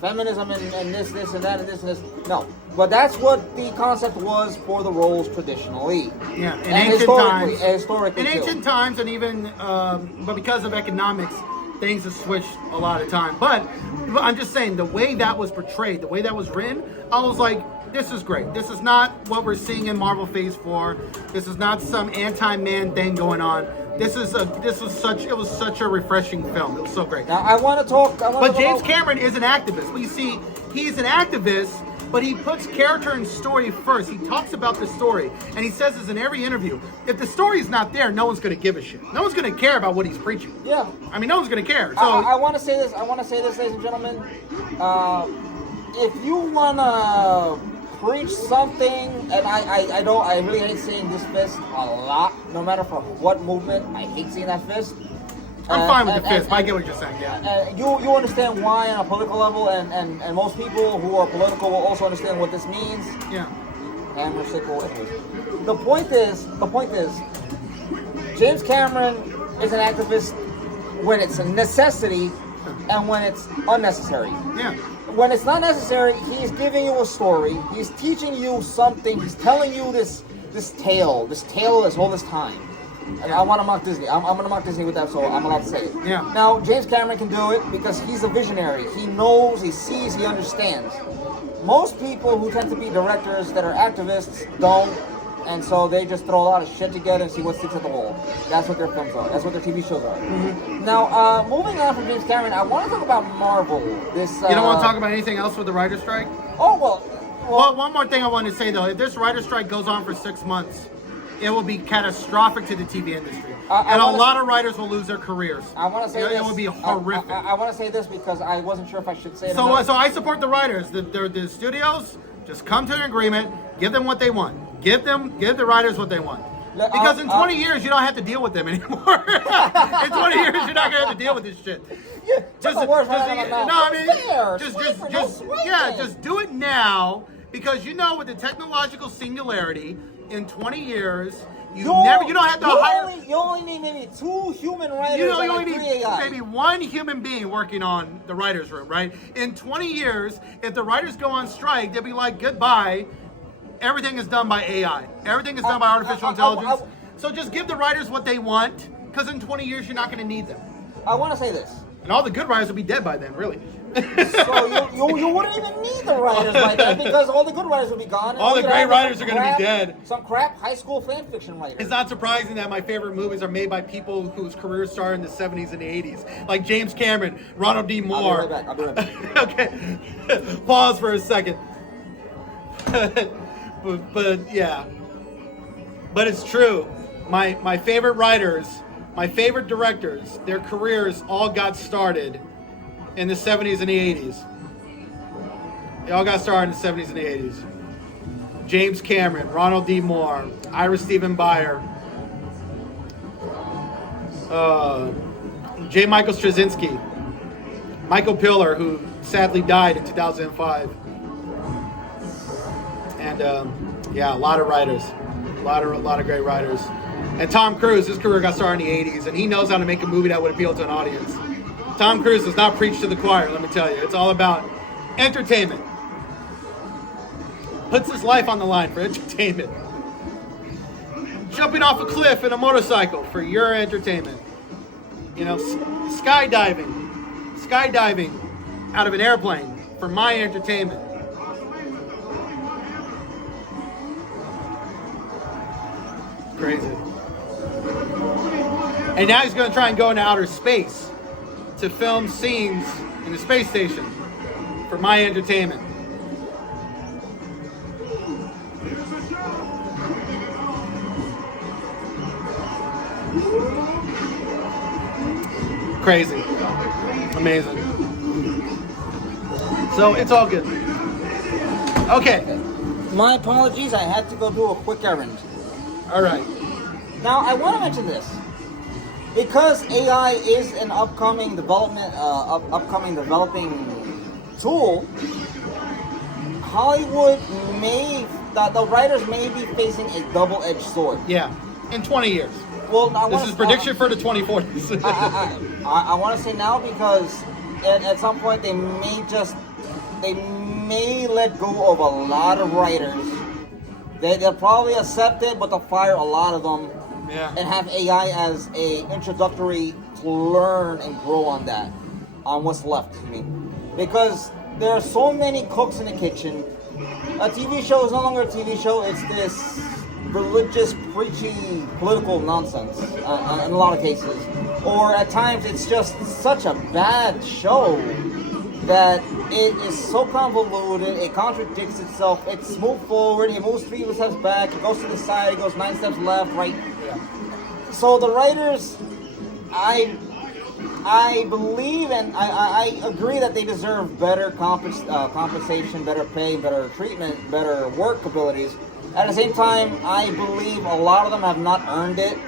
feminism and this and that and this and this. No. But that's what the concept was for the roles traditionally. Yeah, in ancient times. Historically, in ancient times, and even, but because of economics, things have switched a lot of time. But I'm just saying, the way that was portrayed, the way that was written, I was like, this is great. This is not what we're seeing in Marvel Phase 4. This is not some anti-man thing going on. It was such a refreshing film. It was so great. Now I want to talk. But James Cameron is an activist. But you see, he's an activist, but he puts character and story first. He talks about the story, and he says this in every interview. If the story's not there, no one's going to give a shit. No one's going to care about what he's preaching. Yeah. I mean, no one's going to care. So I want to say this. Ladies and gentlemen. If you want to preach something, and I really hate seeing this fist a lot, no matter for what movement, I hate seeing that fist. I'm fine with the fist, but I get what you're saying, yeah. You understand why on a political level, and most people who are political will also understand what this means. Yeah. And we're sickle. The point is, James Cameron is an activist when it's a necessity and when it's unnecessary. Yeah. When it's not necessary, he's giving you a story. He's teaching you something. He's telling you this tale this all this time. And I want to mock Disney. I'm going to mock Disney with that, so I'm allowed to say it. Yeah. Now, James Cameron can do it because he's a visionary. He knows, he sees, he understands. Most people who tend to be directors that are activists don't, and so they just throw a lot of shit together and see what sticks at the wall. That's what their films are. That's what their TV shows are. Mm-hmm. Now, moving on from James Cameron, I want to talk about Marvel. You don't want to talk about anything else with the writer's strike? Oh, well, one more thing I want to say, though. If this writer's strike goes on for 6 months, it will be catastrophic to the TV industry. And a lot of writers will lose their careers. I want to say this. It will be horrific. I want to say this because I wasn't sure if I should say it. So I support the writers. The studios, just come to an agreement. Give them what they want. Give the writers what they want. Because in 20 years, you don't have to deal with them anymore. In 20 years, you're not going to have to deal with this shit. Just do it now. Because with the technological singularity in 20 years, you don't have to hire. You only need maybe 2 human writers You and only 3 need AI. maybe 1 human being working on the writer's room, right? In 20 years, if the writers go on strike, they'll be like, goodbye. Everything is done by AI. Everything is done by artificial intelligence. So just give the writers what they want, because in 20 years, you're not going to need them. I want to say this. And all the good writers will be dead by then, really. So you wouldn't even need the writers by then, because all the good writers would be gone. All the great writers are going to be dead. Some crap high school fan fiction writers. It's not surprising that my favorite movies are made by people whose careers started in the 70s and the 80s, like James Cameron, Ronald D. Moore. I'll be right back. Okay, pause for a second. but yeah, but it's true. My favorite writers, my favorite directors, their careers all got started in the 70s and the 80s. They all got started in the 70s and the 80s. James Cameron, Ronald D. Moore, Ira Stephen Beyer, J. Michael Straczynski, Michael Piller, who sadly died in 2005. And a lot of writers, a lot of great writers. And Tom Cruise, his career got started in the 80s, and he knows how to make a movie that would appeal to an audience. Tom Cruise does not preach to the choir, let me tell you. It's all about entertainment. Puts his life on the line for entertainment. Jumping off a cliff in a motorcycle for your entertainment. Skydiving out of an airplane for my entertainment. Crazy. And now he's going to try and go into outer space to film scenes in the space station for my entertainment. Crazy. Amazing. So it's all good. Okay. My apologies, I had to go do a quick errand. All right. Now, I want to mention this. Because AI is an upcoming developing tool, Hollywood the writers may be facing a double-edged sword. Yeah, in 20 years. Well, this is prediction for the 2040s. I want to say now because at some point they may let go of a lot of writers. They'll probably accept it, but they'll fire a lot of them. Yeah. And have AI as a introductory to learn and grow on that, on what's left to me. Because there are so many cooks in the kitchen. A TV show is no longer a TV show, it's this religious, preachy, political nonsense in a lot of cases. Or at times it's just such a bad show that it is so convoluted, it contradicts itself, it's moved forward, it moves 3 steps back, it goes to the side, it goes 9 steps left, right. Yeah. So the writers, I believe and I agree that they deserve better compensation, better pay, better treatment, better work abilities. At the same time, I believe a lot of them have not earned it,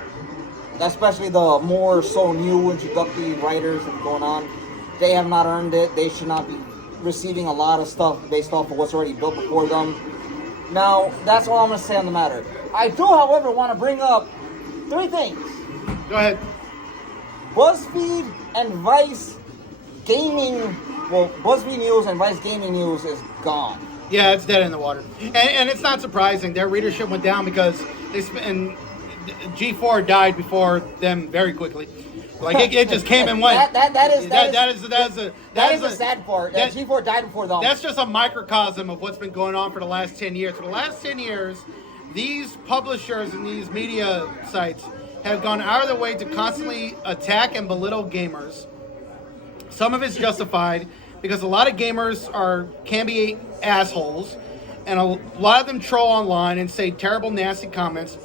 especially the more so new introductory writers that are going on. They have not earned it. They should not be receiving a lot of stuff based off of what's already built before them. Now, that's all I'm going to say on the matter. I do, however, want to bring up 3 things. Go ahead. BuzzFeed and Vice Gaming, BuzzFeed News and Vice Gaming News is gone. Yeah, it's dead in the water. And it's not surprising. Their readership went down because G4 died before them very quickly. Like it just came and went. That is the a sad part. That G4 died before them. That's just a microcosm of what's been going on for the last 10 years. For the last 10 years, these publishers and these media sites have gone out of their way to constantly attack and belittle gamers. Some of it's justified because a lot of gamers can be assholes, and a lot of them troll online and say terrible, nasty comments.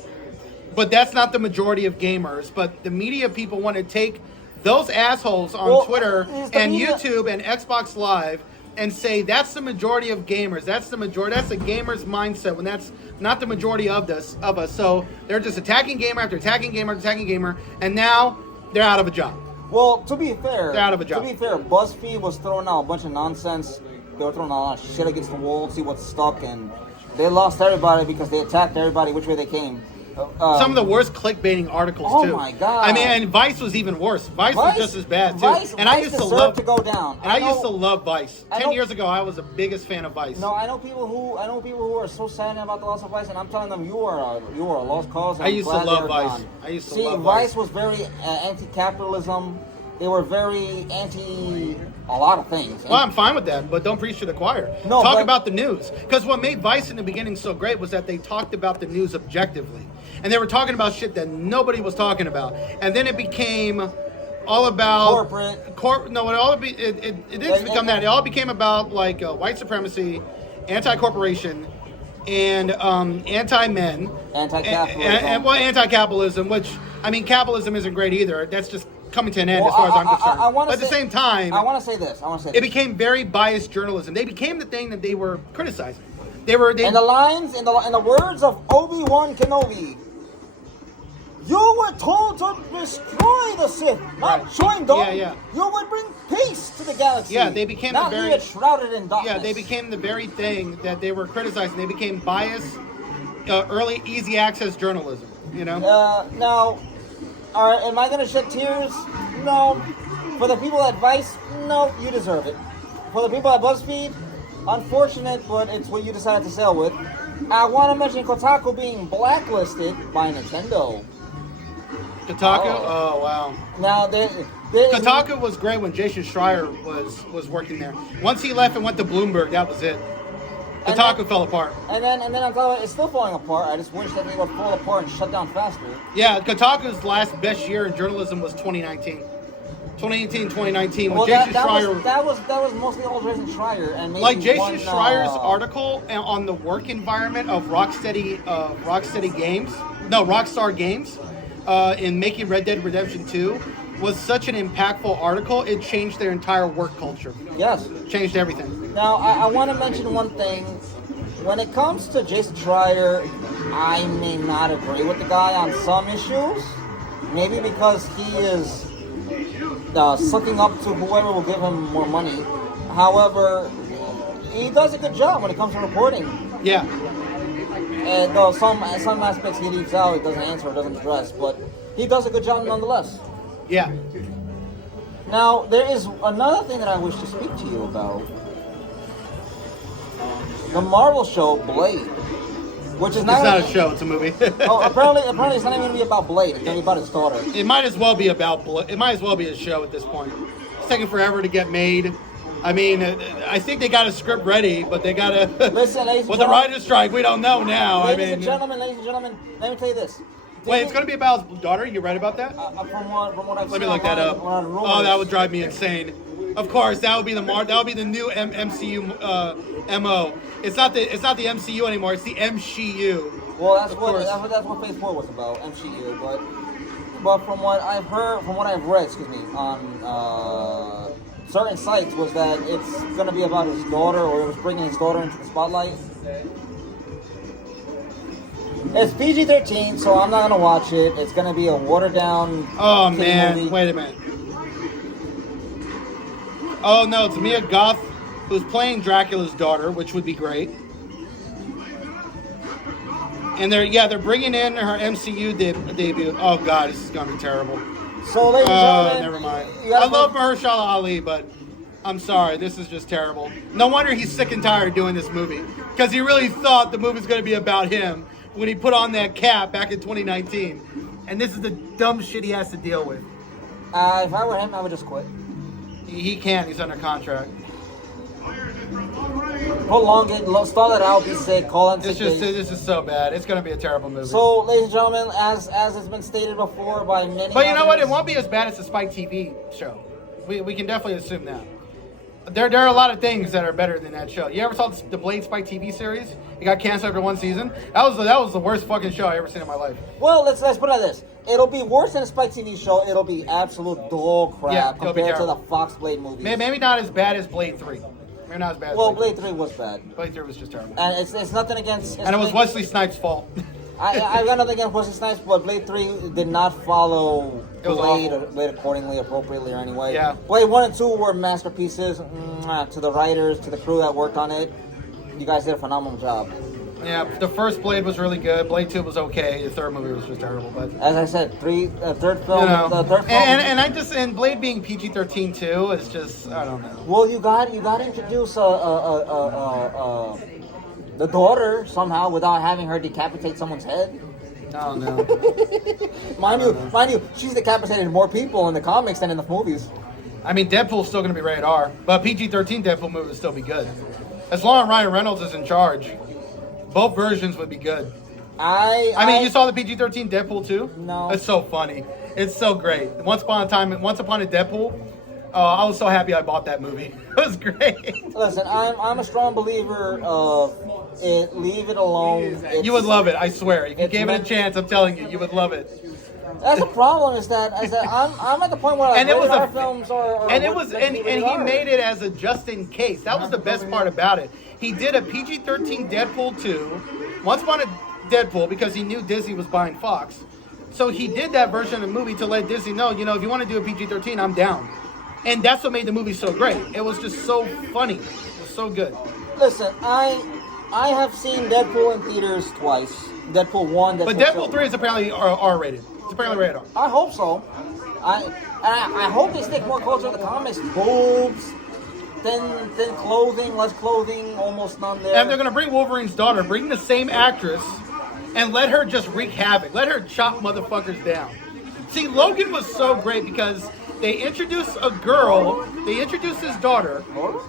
But that's not the majority of gamers. But the media people want to take those assholes on Twitter and YouTube and Xbox Live and say that's the majority of gamers. That's the majority. That's the gamer's mindset when that's not the majority of us. So they're just attacking gamer after attacking gamer after attacking gamer, and now they're out of a job. Well, to be fair, they're out of a job. To be fair, BuzzFeed was throwing out a bunch of nonsense They were throwing a lot of shit against the wall to see what's stuck, and they lost everybody because they attacked everybody which way they came. Some of the worst clickbaiting articles too. Oh my god! I mean, and Vice was even worse. Vice was just as bad too. Vice, and I used to love to go down. And I used to love Vice. 10 years ago, I was the biggest fan of Vice. No, I know people who are so sad about the loss of Vice, and I'm telling them you are a lost cause. I used to love Vice. I used to love Vice. Vice was very anti-capitalism. They were very anti a lot of things. Well, I'm fine with that, but don't preach to the choir. No, Talk about the news. Because what made Vice in the beginning so great was that they talked about the news objectively. And they were talking about shit that nobody was talking about. And then it became all about... Corporate. No, it didn't become that. It all became about like white supremacy, anti-corporation, and anti-men. Anti-capitalism. Anti-capitalism, which, I mean, capitalism isn't great either. That's just coming to an end as far as I'm concerned. But at the same time, I want to say this. It became very biased journalism. They became the thing that they were criticizing. They in the lines, in the words of Obi-Wan Kenobi, you were told to destroy the Sith, not join them. Yeah. You would bring peace to the galaxy. Yeah, they became not leave it shrouded in darkness. Yeah, they became the very thing that they were criticizing. They became biased, early, easy access journalism. You know. Now. Am I going to shed tears? No. For the people at Vice, no, you deserve it. For the people at BuzzFeed, unfortunate, but it's what you decided to sell with. I want to mention Kotaku being blacklisted by Nintendo. Kotaku? Oh wow. Now, Kotaku was great when Jason Schreier was working there. Once he left and went to Bloomberg, that was it. Kotaku fell apart. And then on top of it, it's still falling apart. I just wish that they would fall apart and shut down faster. Yeah, Kotaku's last best year in journalism was 2019. 2018, 2019, when Jason Schreier... That was mostly all Jason Schreier. And maybe like Jason Schreier's article on the work environment of Rockstar Games, in making Red Dead Redemption 2 was such an impactful article. It changed their entire work culture. Yes. Changed everything. Now, I want to mention one thing. When it comes to Jason Schreier, I may not agree with the guy on some issues. Maybe because he is sucking up to whoever will give him more money. However, he does a good job when it comes to reporting. Yeah. And though some aspects he leaves out, he doesn't answer, doesn't address, but he does a good job nonetheless. Yeah. Now, there is another thing that I wish to speak to you about. The Marvel show, Blade. Which is not a show, it's a movie. apparently it's not even going to be about Blade, it's going to be about his daughter. It might as well be about Blade. It might as well be a show at this point. It's taking forever to get made. I mean, I think they got a script ready, but they got to... Listen, ladies and with the writer's strike, we don't know now. Ladies and gentlemen, let me tell you this. Wait, it's going to be about his daughter? You right about that? From what I've seen. Let me look that up. Oh, that would drive me insane. Of course, that would be the new MCU MO. It's not the MCU anymore. It's the MCU. Well, that's what Phase 4 was about, MCU. But from what I've read, on certain sites, was that it's going to be about his daughter, or it was bringing his daughter into the spotlight. It's PG-13, so I'm not going to watch it. It's going to be a watered-down movie. Wait a minute. Oh, no, it's Mia Goth, who's playing Dracula's daughter, which would be great. And they're bringing in her MCU debut. Oh, God, this is going to be terrible. So, ladies and gentlemen... never mind. I love Mahershala Ali, but I'm sorry, this is just terrible. No wonder he's sick and tired of doing this movie. Because he really thought the movie was going to be about him when he put on that cap back in 2019. And this is the dumb shit he has to deal with. If I were him, I would just quit. He can't. He's under contract. Prolong it, stall it out, be sick, call in sick days. This is so bad. It's going to be a terrible movie. So, ladies and gentlemen, as has been stated before by many But you know what? It won't be as bad as the Spike TV show. We can definitely assume that. There are a lot of things that are better than that show. You ever saw the Blade Spike TV series? It got canceled after one season. That was the worst fucking show I ever seen in my life. Well, let's put it like this. It'll be worse than a Spike TV show. It'll be absolute dog crap compared to the Fox Blade movies. Maybe not as bad as Blade 3. Maybe not as bad as Blade 3 was bad. Blade 3 was just terrible. And it's nothing against... And it was Wesley Snipes' fault. I got nothing against Wesley Snipes, but Blade 3 did not follow played accordingly, appropriately, or anyway. Yeah. Blade 1 and 2 were masterpieces. To the writers, to the crew that worked on it, you guys did a phenomenal job. Yeah, the first Blade was really good. Blade 2 was okay. The third movie was just terrible. But as I said, third film, you know, the third film, and Blade being PG-13 too is just, I don't know. Well, you got to introduce the daughter somehow without having her decapitate someone's head. Oh no. Mind you, she's decapitated more people in the comics than in the movies. I mean, Deadpool's still going to be rated R, but PG-13 Deadpool movie would still be good. As long as Ryan Reynolds is in charge, both versions would be good. I mean, you saw the PG-13 Deadpool too? No. It's so funny. It's so great. Once Upon a Deadpool, I was so happy I bought that movie. It was great. Listen, I'm a strong believer of it. Leave it alone. You would love it, I swear. If you gave it a chance, I'm telling you, you would love it. That's the problem. Is that I'm at the point where like, rated R films are and he made it as a just in case. That was the best part about it. He did a PG-13 Deadpool 2, Once Upon a Deadpool, because he knew Disney was buying Fox. So he did that version of the movie to let Disney know, if you want to do a PG-13, I'm down. And that's what made the movie so great. It was just so funny. It was so good. Listen, I have seen Deadpool in theaters twice. Deadpool 1, But Deadpool 3 is apparently R-rated. It's apparently rated R. I hope so. I hope they stick more closer to the comics. Boobs, thin clothing, less clothing, almost none there. And they're going to bring Wolverine's daughter, bring the same actress, and let her just wreak havoc. Let her chop motherfuckers down. See, Logan was so great because they introduced a girl, they introduced his daughter. Laura?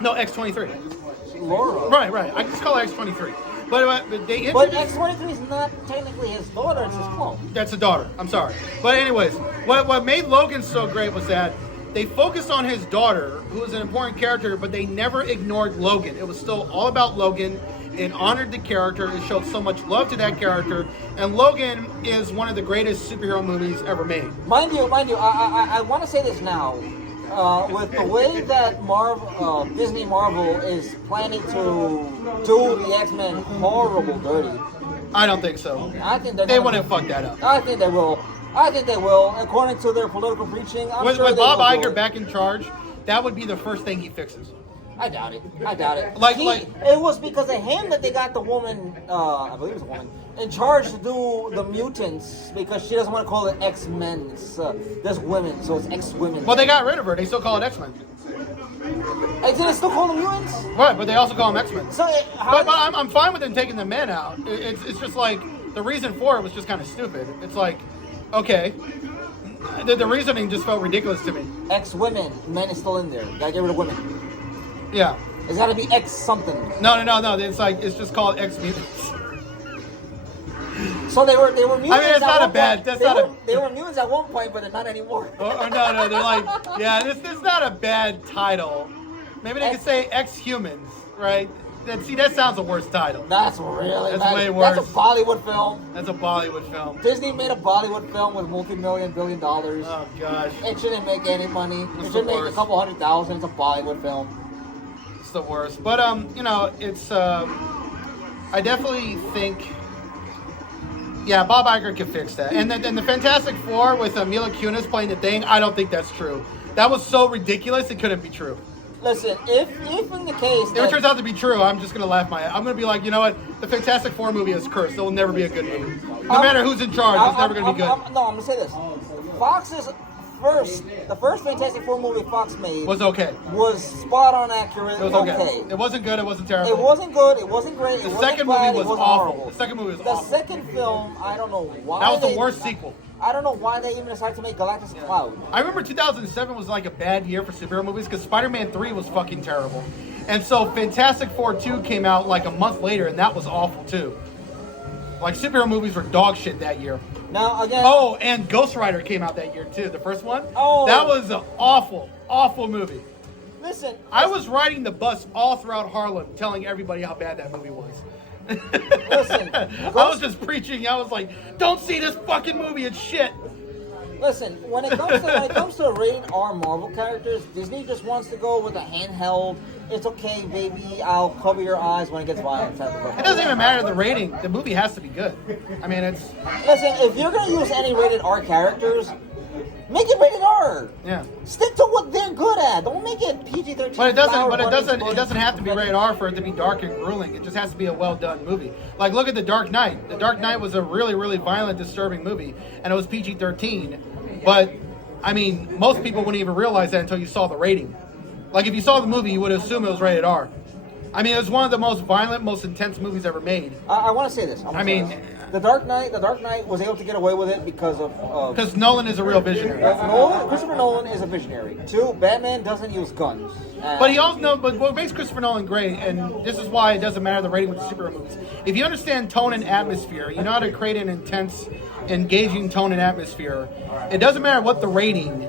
No, X-23. Laura. Right. I just call her X-23. But they introduced... But X-23 is not technically his daughter, it's his clone. That's a daughter. I'm sorry. But anyways, what made Logan so great was that they focused on his daughter, who was an important character, but they never ignored Logan. It was still all about Logan. It honored the character. It showed so much love to that character. And Logan is one of the greatest superhero movies ever made. Mind you, I want to say this now. With the way that Disney Marvel is planning to do the X-Men horrible dirty. I don't think so. I think they wouldn't fuck that up. I think they will. According to their political preaching. With Bob Iger back in charge, that would be the first thing he fixes. I doubt it. It was because of him that they got the woman, I believe it was a woman, in charge to do the mutants because she doesn't want to call it X-Men. It's there's women, so it's X-Women. Well, they got rid of her. They still call it X-Men. Did they still call them mutants? Right, but they also call them X-Men. So, but I'm fine with them taking the men out. It's just like the reason for it was just kind of stupid. It's like, okay, the reasoning just felt ridiculous to me. X-Women, men is still in there. Gotta get rid of women. Yeah. It's got to be X something. No. It's just called X Mutants. So they were mutants. I mean, it's not a bad. They were mutants at one point, but they're not anymore. No. They're like, yeah, this is not a bad title. Maybe they could say X-Humans, right? That sounds a worse title. That's really. That's way worse. That's a Bollywood film. That's a Bollywood film. Disney made a Bollywood film with multi-billion dollars. Oh gosh. It shouldn't make any money. It's it should make a couple $100,000. It's a Bollywood film. The worst, but it's I definitely think, yeah, Bob Iger can fix that. And then the Fantastic Four with Mila Kunis playing the Thing, I don't think that's true. That was so ridiculous, it couldn't be true. Listen, if in the case if it turns out to be true, I'm just gonna laugh my ass. I'm gonna be like, you know what, the Fantastic Four movie is cursed. It will never be a good movie. No matter who's in charge, it's never gonna be good. I'm gonna say this: the first Fantastic Four movie Fox made was okay. Was spot on accurate. It was okay. It wasn't good. It wasn't terrible. It wasn't good. It wasn't great. The second movie was awful. The second movie was awful. The second film, I don't know why. That was the worst sequel. I don't know why they even decided to make Galactus Cloud. I remember 2007 was like a bad year for superhero movies because Spider-Man 3 was fucking terrible. And so Fantastic Four 2 came out like a month later, and that was awful too. Like, superhero movies were dog shit that year. Now, again... Oh, and Ghost Rider came out that year too, the first one. Oh. That was an awful, awful movie. Listen... I was riding the bus all throughout Harlem telling everybody how bad that movie was. Listen... I was just preaching. I was like, don't see this fucking movie, it's shit. Listen, when it comes to rated R Marvel characters, Disney just wants to go with a handheld, it's okay, baby, I'll cover your eyes when it gets violent type of It doesn't even matter the rating. The movie has to be good. I mean, it's... Listen, if you're going to use any rated R characters, Make it rated R. Yeah. Stick to what they're good at. Don't make it PG-13. But it doesn't have to be rated R for it to be dark and grueling. It just has to be a well done movie. Like look at The Dark Knight. The Dark Knight was a really, really violent, disturbing movie, and it was PG-13. But I mean, most people wouldn't even realize that until you saw the rating. Like if you saw the movie, you would assume it was rated R. I mean, it was one of the most violent, most intense movies ever made. I want to say this. The Dark Knight was able to get away with it because Nolan is a real visionary. Christopher Nolan is a visionary. 2, Batman doesn't use guns. But what makes Christopher Nolan great, and this is why it doesn't matter the rating with the superhero movies. If you understand tone and atmosphere, you know how to create an intense, engaging tone and atmosphere. It doesn't matter what the rating,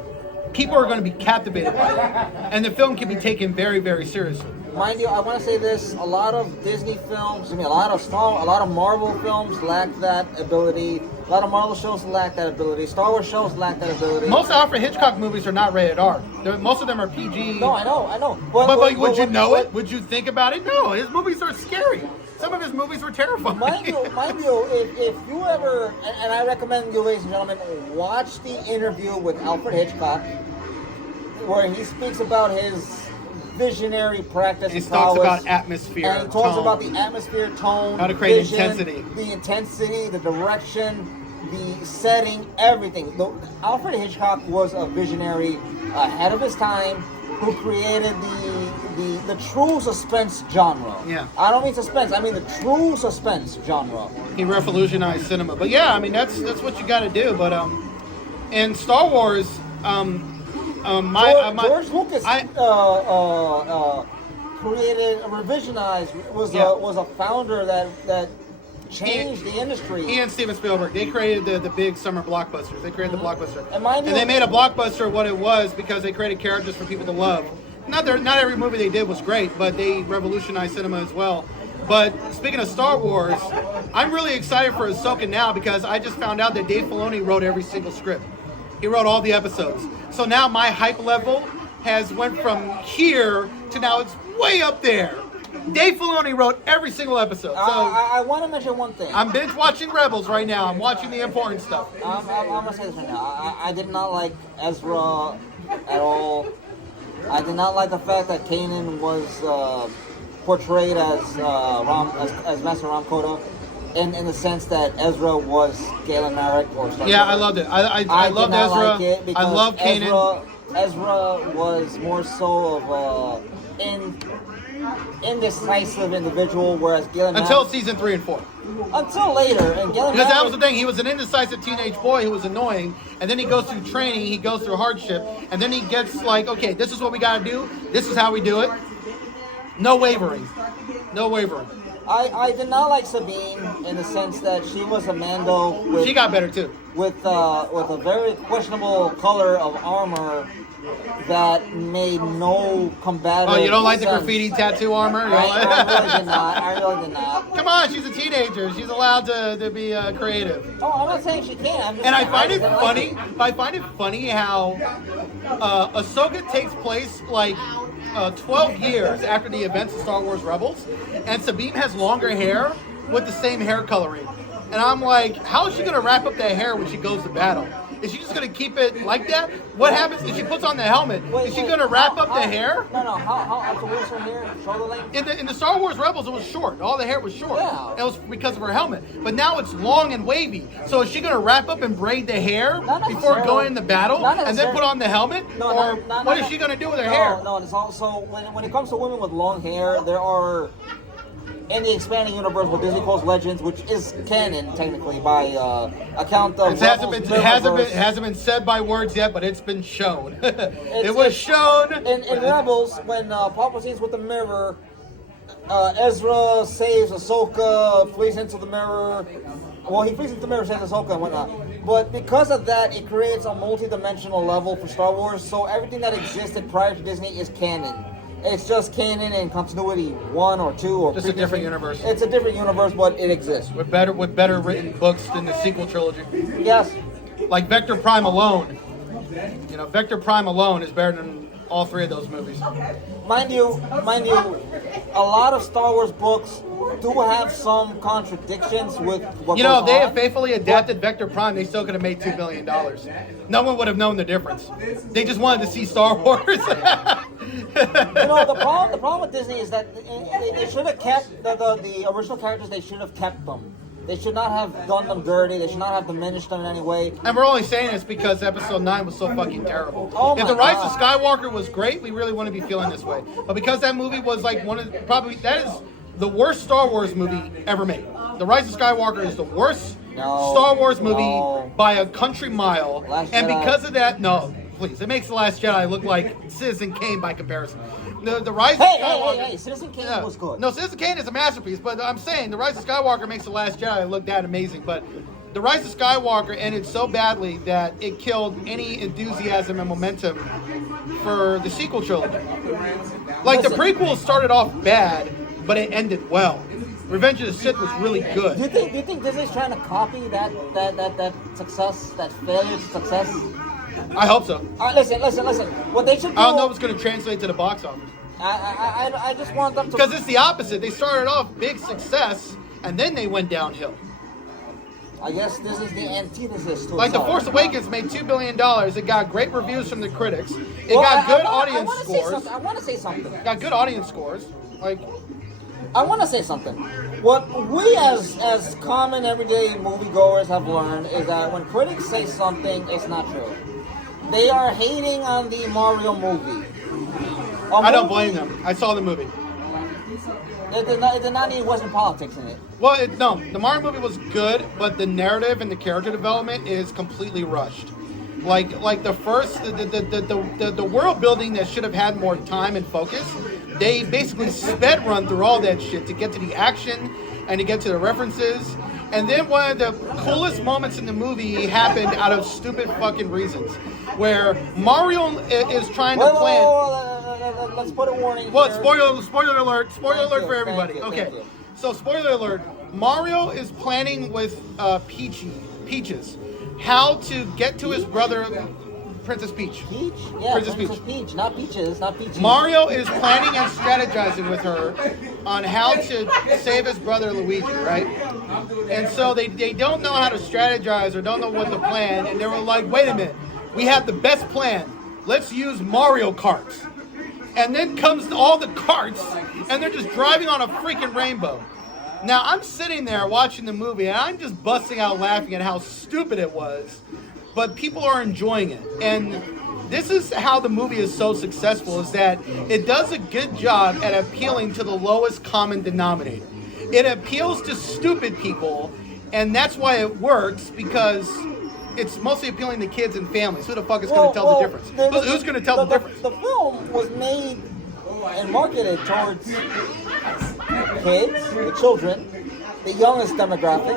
people are going to be captivated by it, and the film can be taken very, very seriously. Mind you, I want to say this: a lot of Disney films, a lot of Marvel films lack that ability. A lot of Marvel shows lack that ability. Star Wars shows lack that ability. Most Alfred Hitchcock movies are not rated R. Most of them are PG. No, I know. But would you know it? Would you think about it? No, his movies are scary. Some of his movies were terrifying. Mind you, if you ever, and I recommend you, ladies and gentlemen, watch the interview with Alfred Hitchcock, where he speaks about his visionary practice. He talks about atmosphere, and he talks about the atmosphere, tone, how to create vision, intensity, the direction, the setting, everything. Alfred Hitchcock was a visionary ahead of his time, who created the true suspense genre. Yeah. I don't mean suspense. I mean the true suspense genre. He revolutionized cinema. But yeah, I mean that's what you got to do. But in Star Wars. George Lucas created, revisionized, was a founder that changed the industry. He and Steven Spielberg, they created the big summer blockbusters. They created the blockbuster, and they made a blockbuster what it was because they created characters for people to love. Not every movie they did was great, but they revolutionized cinema as well. But speaking of Star Wars, I'm really excited for Ahsoka now because I just found out that Dave Filoni wrote every single script. He wrote all the episodes. So now my hype level has went from here to now it's way up there. Dave Filoni wrote every single episode. So I want to mention one thing. I'm binge watching Rebels right now. I'm watching the important stuff. I'm going to say this right now. I did not like Ezra at all. I did not like the fact that Kanan was portrayed as Master Ram Koda. In the sense that Ezra was Galen Marek or something. Yeah, I loved it. I loved Ezra. Like it because I love Kanan. Ezra was more so of indecisive individual, whereas Galen Marek... Until season 3 and 4. Until later. And Galen because that was the thing. He was an indecisive teenage boy who was annoying, and then he goes through training, he goes through hardship, and then he gets like, okay, this is what we got to do. This is how we do it. No wavering. No wavering. I did not like Sabine in the sense that she was a Mando. She got better too. With a very questionable color of armor that made no combative. Oh, you don't like sense. the graffiti tattoo armor? I really did not. Come on, she's a teenager. She's allowed to be creative. Oh, I'm not saying she can't. And I find it funny. I find it funny how Ahsoka takes place like 12 years after the events of Star Wars Rebels, and Sabine has longer hair with the same hair coloring. And I'm like, how is she going to wrap up that hair when she goes to battle? Is she just going to keep it like that? What happens if she puts on the helmet? Is she going to wrap up the hair? No. How where's her hair? Shoulder length? In the Star Wars Rebels, it was short. All the hair was short. Yeah. It was because of her helmet. But now it's long and wavy. So is she going to wrap up and braid the hair before going into battle and then put on the helmet? Or what is she going to do with her hair? No. So when it comes to women with long hair, there are... in the expanding universe, what Disney calls Legends, which is canon technically by account of. It hasn't been said by words yet, but it's been shown. It was shown in Rebels when Palpatine's with the mirror. Ezra saves Ahsoka, flees into the mirror. Well, he flees into the mirror, saves Ahsoka and whatnot. But because of that, it creates a multi-dimensional level for Star Wars. So everything that existed prior to Disney is canon. It's just canon and continuity 1 or 2 or just a different universe. It's a different universe, but it exists. With better written books than the sequel trilogy. Yes. Like Vector Prime alone. You know, Vector Prime alone is better than all 3 of those movies. Mind you, a lot of Star Wars books do have some contradictions with what You know, goes they on. have faithfully adapted Vector Prime. They still could have made $2 billion. No one would have known the difference. They just wanted to see Star Wars. The problem with Disney is that they should have kept the original characters. They should have kept them. They should not have done them dirty. They should not have diminished them in any way. And we're only saying this because Episode 9 was so fucking terrible. Oh if my The Rise God. of Skywalker was great, we really wouldn't be feeling this way. But because that movie was like that is the worst Star Wars movie ever made. The Rise of Skywalker is the worst Star Wars movie by a country mile. And because of that, no, please, it makes The Last Jedi look like Citizen Kane by comparison. The Rise of Skywalker. Hey, Citizen Kane was good. No, Citizen Kane is a masterpiece, but I'm saying The Rise of Skywalker makes The Last Jedi look that amazing. But The Rise of Skywalker ended so badly that it killed any enthusiasm and momentum for the sequel trilogy. Like, the prequel started off bad, but it ended well. Revenge of the Sith was really good. Do you think Disney's trying to copy that success, that failure to success? I hope so. Listen. What they should do. I don't know if it's going to translate to the box office. I just want them to. Because it's the opposite. They started off big success, and then they went downhill. I guess this is the antithesis to Like The itself. Force Awakens made $2 billion. It got great reviews from the critics. It got good audience scores. I want to say something. Got good audience scores. Like, I want to say something. What we as common everyday moviegoers have learned is that when critics say something, it's not true. They are hating on the Mario movie. I don't blame them. I saw the movie. It did not need Western politics in it. Well, no, the Mario movie was good, but the narrative and the character development is completely rushed. Like the first, the world building that should have had more time and focus, they basically sped run through all that shit to get to the action and to get to the references. And then one of the coolest moments in the movie happened out of stupid fucking reasons, where Mario is trying to plan. Let's put a warning. Well, here. spoiler alert for everybody. Thank Okay, you. so spoiler alert. Mario is planning with Peaches how to get to his brother, Princess Peach. Peach? Yeah, Princess Peach. Not Peaches, not Peaches. Mario is planning and strategizing with her on how to save his brother Luigi, right? And so they don't know how to strategize or don't know what to plan, and they were like, wait a minute, we have the best plan. Let's use Mario Karts. And then comes all the carts, and they're just driving on a freaking rainbow. Now, I'm sitting there watching the movie, and I'm just busting out laughing at how stupid it was, but people are enjoying it. And this is how the movie is so successful, is that it does a good job at appealing to the lowest common denominator. It appeals to stupid people, and that's why it works, because it's mostly appealing to kids and families. Who the fuck is going to tell the difference? Who's going to tell the difference? The film was made and marketed towards kids, the children, the youngest demographic,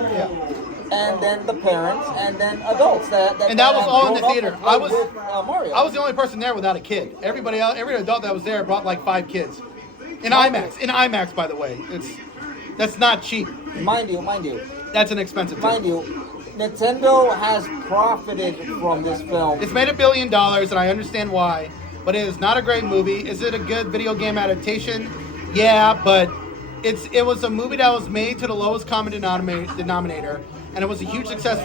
and then the parents, and then adults. And that was all in the theater. I was the only person there without a kid. Everybody else, every adult that was there brought like 5 kids. In IMAX. In IMAX, by the way. That's not cheap. Mind you. That's an expensive ticket. Mind you. Nintendo has profited from this film. It's made $1 billion, and I understand why, but it is not a great movie. Is it a good video game adaptation? Yeah, but it was a movie that was made to the lowest common denominator, and it was a huge success.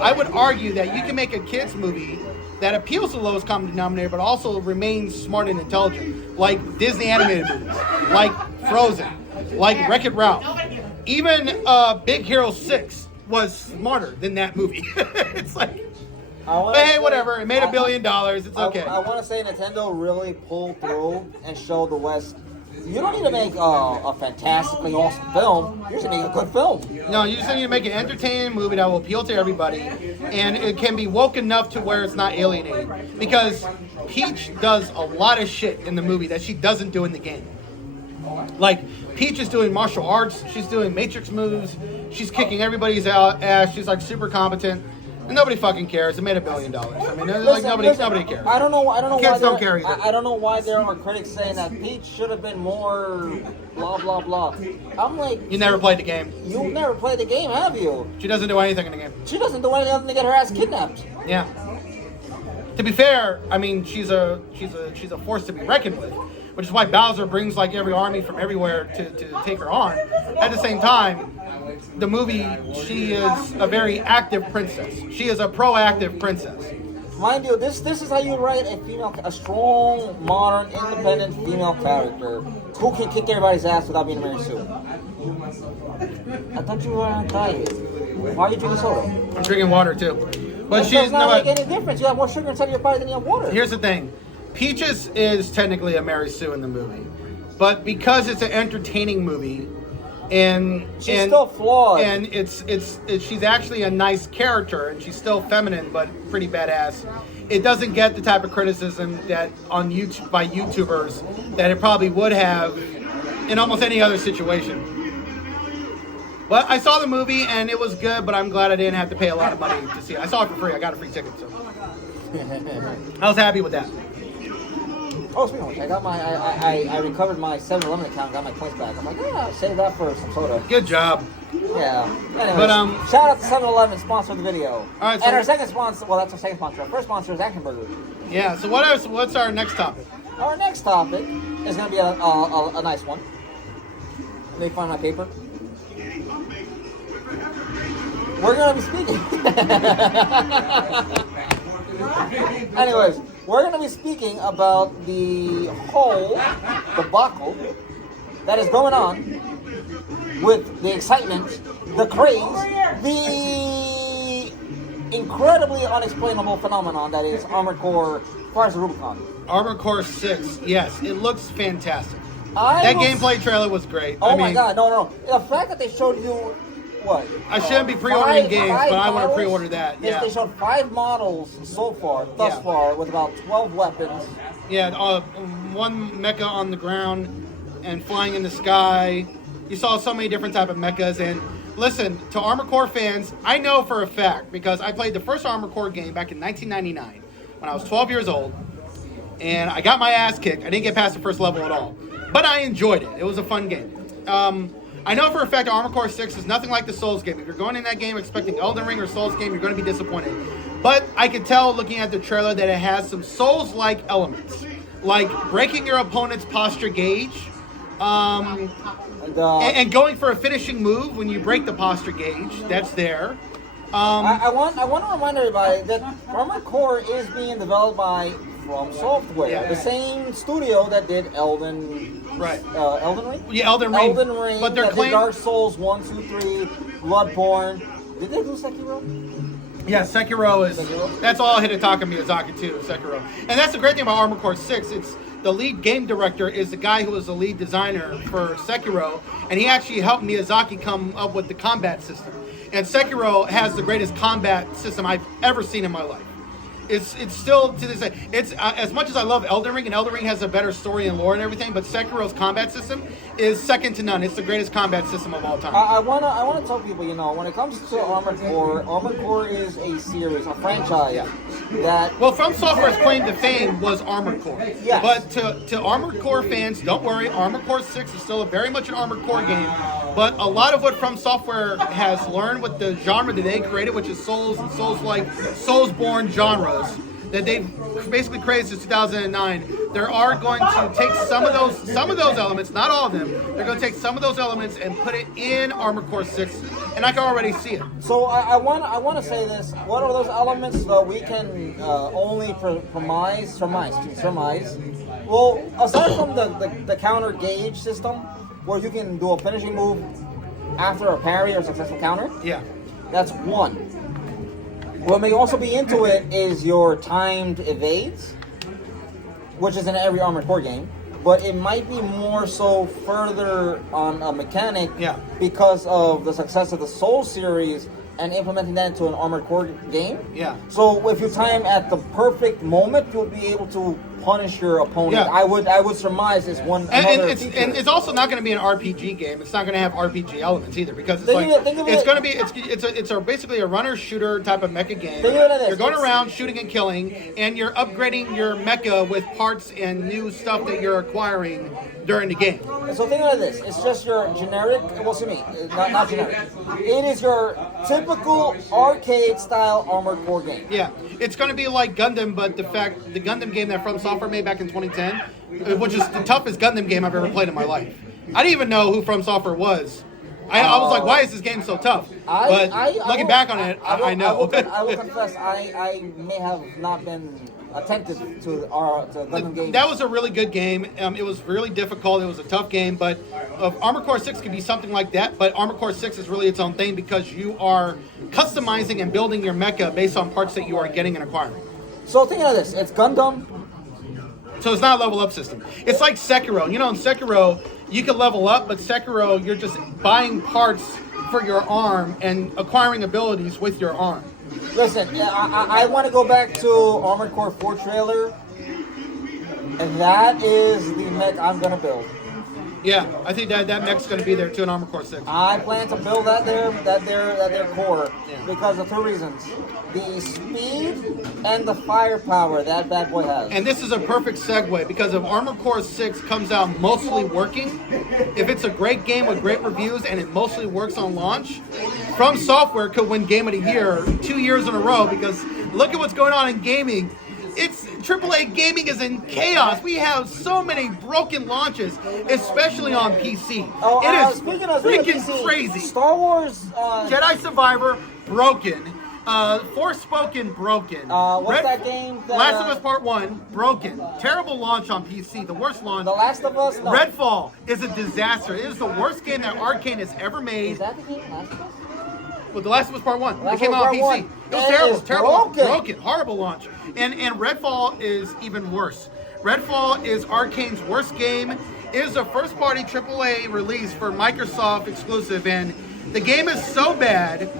I would argue that you can make a kids movie that appeals to the lowest common denominator, but also remains smart and intelligent, like Disney animated movies, like Frozen, like Wreck-It Ralph. Even Big Hero 6 was smarter than that movie. It's like, hey, whatever. It made $1 billion. It's okay. I want to say Nintendo really pulled through and showed the West. You don't need to make a fantastically awesome film. You just need a good film. No, you just need to make an entertaining movie that will appeal to everybody, and it can be woke enough to where it's not alienating. Because Peach does a lot of shit in the movie that she doesn't do in the game. Like, Peach is doing martial arts, she's doing matrix moves, she's kicking everybody's ass, she's like super competent, and nobody fucking cares. It made $1 billion. I mean, nobody cares. I don't know Kids why don't care either. I don't know why there are critics saying that Peach should have been more blah blah blah. I'm like, You never played the game. you've never played the game, have you? She doesn't do anything in the game. She doesn't do anything other than get her ass kidnapped. Yeah. To be fair, I mean, she's a force to be reckoned with. which is why Bowser brings like every army from everywhere to take her on. At the same time, the movie, she is a very active princess. She is a proactive princess. Mind you, this is how you write a strong, modern, independent female character who can kick everybody's ass without being Mary Sue. I thought you were on diet. Why are you drinking soda? I'm drinking water too. But It does not make any difference. You have more sugar inside of your body than you have water. Here's the thing. Peaches is technically a Mary Sue in the movie. But because it's an entertaining movie, and she's still flawed, and it's she's actually a nice character, and she's still feminine but pretty badass. It doesn't get the type of criticism that on YouTube by YouTubers that it probably would have in almost any other situation. But I saw the movie and it was good, but I'm glad I didn't have to pay a lot of money to see it. I saw it for free. I got a free ticket, so I was happy with that. Oh, speaking of which, I recovered my 7-Eleven account, got my points back. I'm like, yeah, save that for some soda. Good job. Yeah. Anyways, but shout out to 7-Eleven, sponsor of the video. All right. So and our second sponsor, well, that's our second sponsor. Our first sponsor is Action Burger. Yeah. So what's our next topic? Our next topic is going to be a nice one. Let me find my paper. We're going to be speaking. Anyways, we're going to be speaking about the whole debacle that is going on with the excitement, the craze, the incredibly unexplainable phenomenon that is Armored Core Fires of Rubicon. Armored Core 6, yes, it looks fantastic. That gameplay trailer was great. Oh my god, no. The fact that they showed you, what? I shouldn't be pre-ordering games, but I want to pre-order that. Yeah. They showed 5 models so far, thus far, with about 12 weapons. Yeah, one mecha on the ground and flying in the sky. You saw so many different type of mechas. And listen, to Armored Core fans, I know for a fact, because I played the first Armored Core game back in 1999 when I was 12 years old. And I got my ass kicked. I didn't get past the first level at all. But I enjoyed it. It was a fun game. I know for a fact Armored Core 6 is nothing like the Souls game. If you're going in that game expecting Elden Ring or Souls game, you're going to be disappointed. But I could tell looking at the trailer that it has some Souls-like elements. Like breaking your opponent's posture gauge. And going for a finishing move when you break the posture gauge. That's there. I want to remind everybody that Armored Core is being developed by From Software, the same studio that did Elden Ring. Yeah, Elden Ring. Elden Ring. But they're did Dark Souls 1, 2, 3, Bloodborne. Did they do Sekiro? Yeah, Sekiro is. That's all Hidetaka Miyazaki too. Sekiro, and that's the great thing about Armored Core 6. It's the lead game director is the guy who was the lead designer for Sekiro, and he actually helped Miyazaki come up with the combat system. And Sekiro has the greatest combat system I've ever seen in my life. It's still to this day. It's as much as I love Elden Ring, and Elden Ring has a better story and lore and everything, but Sekiro's combat system is second to none. It's the greatest combat system of all time. I wanna tell people, when it comes to Armored Core is a series, a franchise that. Well, From Software's claim to fame was Armored Core. Yes. But to Armored Core fans, don't worry. Armored Core 6 is still very much an Armored Core game. But a lot of what From Software has learned with the genre that they created, which is Souls and Souls-like, Souls-born genres, that they've basically created since 2009, they are going to take some of those elements, not all of them. They're going to take some of those elements and put it in Armored Core 6, and I can already see it. So I want to say this. What are those elements that we can only surmise? Well, aside from the counter gauge system, where you can do a finishing move after a parry or successful counter. Yeah, that's one. What may also be into it is your timed evades, which is in every Armored Core game, but it might be more so further on a mechanic because of the success of the Soul series and implementing that into an Armored Core game. Yeah. So if you time at the perfect moment, you'll be able to punish your opponent. Yeah. I would surmise is one. And it's also not going to be an RPG game. It's not going to have RPG elements either, because it's basically a runner shooter type of mecha game. You're going around shooting and killing, and you're upgrading your mecha with parts and new stuff that you're acquiring during the game. So think of this: it's just your generic. Well, to me, not generic. It is your typical arcade style Armored Core game. Yeah, it's going to be like Gundam, but the Gundam game that From Software made back in 2010, which is the toughest Gundam game I've ever played in my life. I didn't even know who From Software was. I was like, why is this game so tough? But looking back on it, I know. I will confess, I may have not been attentive to Gundam games. That was a really good game. It was really difficult. It was a tough game, but Armored Core 6 could be something like that. But Armored Core 6 is really its own thing because you are customizing and building your mecha based on parts that you are getting and acquiring. So thinking of this, it's Gundam. So it's not a level up system. It's like Sekiro. You know, in Sekiro, you can level up, but Sekiro, you're just buying parts for your arm and acquiring abilities with your arm. Listen, I want to go back to Armored Core 4 trailer, and that is the mech I'm going to build. Yeah, I think that mech's going to be there too in Armored Core 6. I plan to build that their core because of two reasons: the speed and the firepower that bad boy has. And this is a perfect segue because if Armored Core 6 comes out mostly working, if it's a great game with great reviews and it mostly works on launch, From Software could win Game of the Year 2 years in a row because look at what's going on in gaming. It's AAA gaming is in chaos. We have so many broken launches, especially on PC. It is freaking PC, crazy. Star Wars Jedi Survivor broken. Forspoken broken. What's that game? Last of Us Part 1 broken. Terrible launch on PC. The worst launch. The Last of Us. No. Redfall is a disaster. It is the worst game that Arcane has ever made. Is that the game? Last of Us? Well, The Last of Us Part 1. It came out on PC. It was terrible. Broken. Horrible launch. And Redfall is even worse. Redfall is Arcane's worst game. It is a first-party AAA release for Microsoft exclusive, and the game is so bad.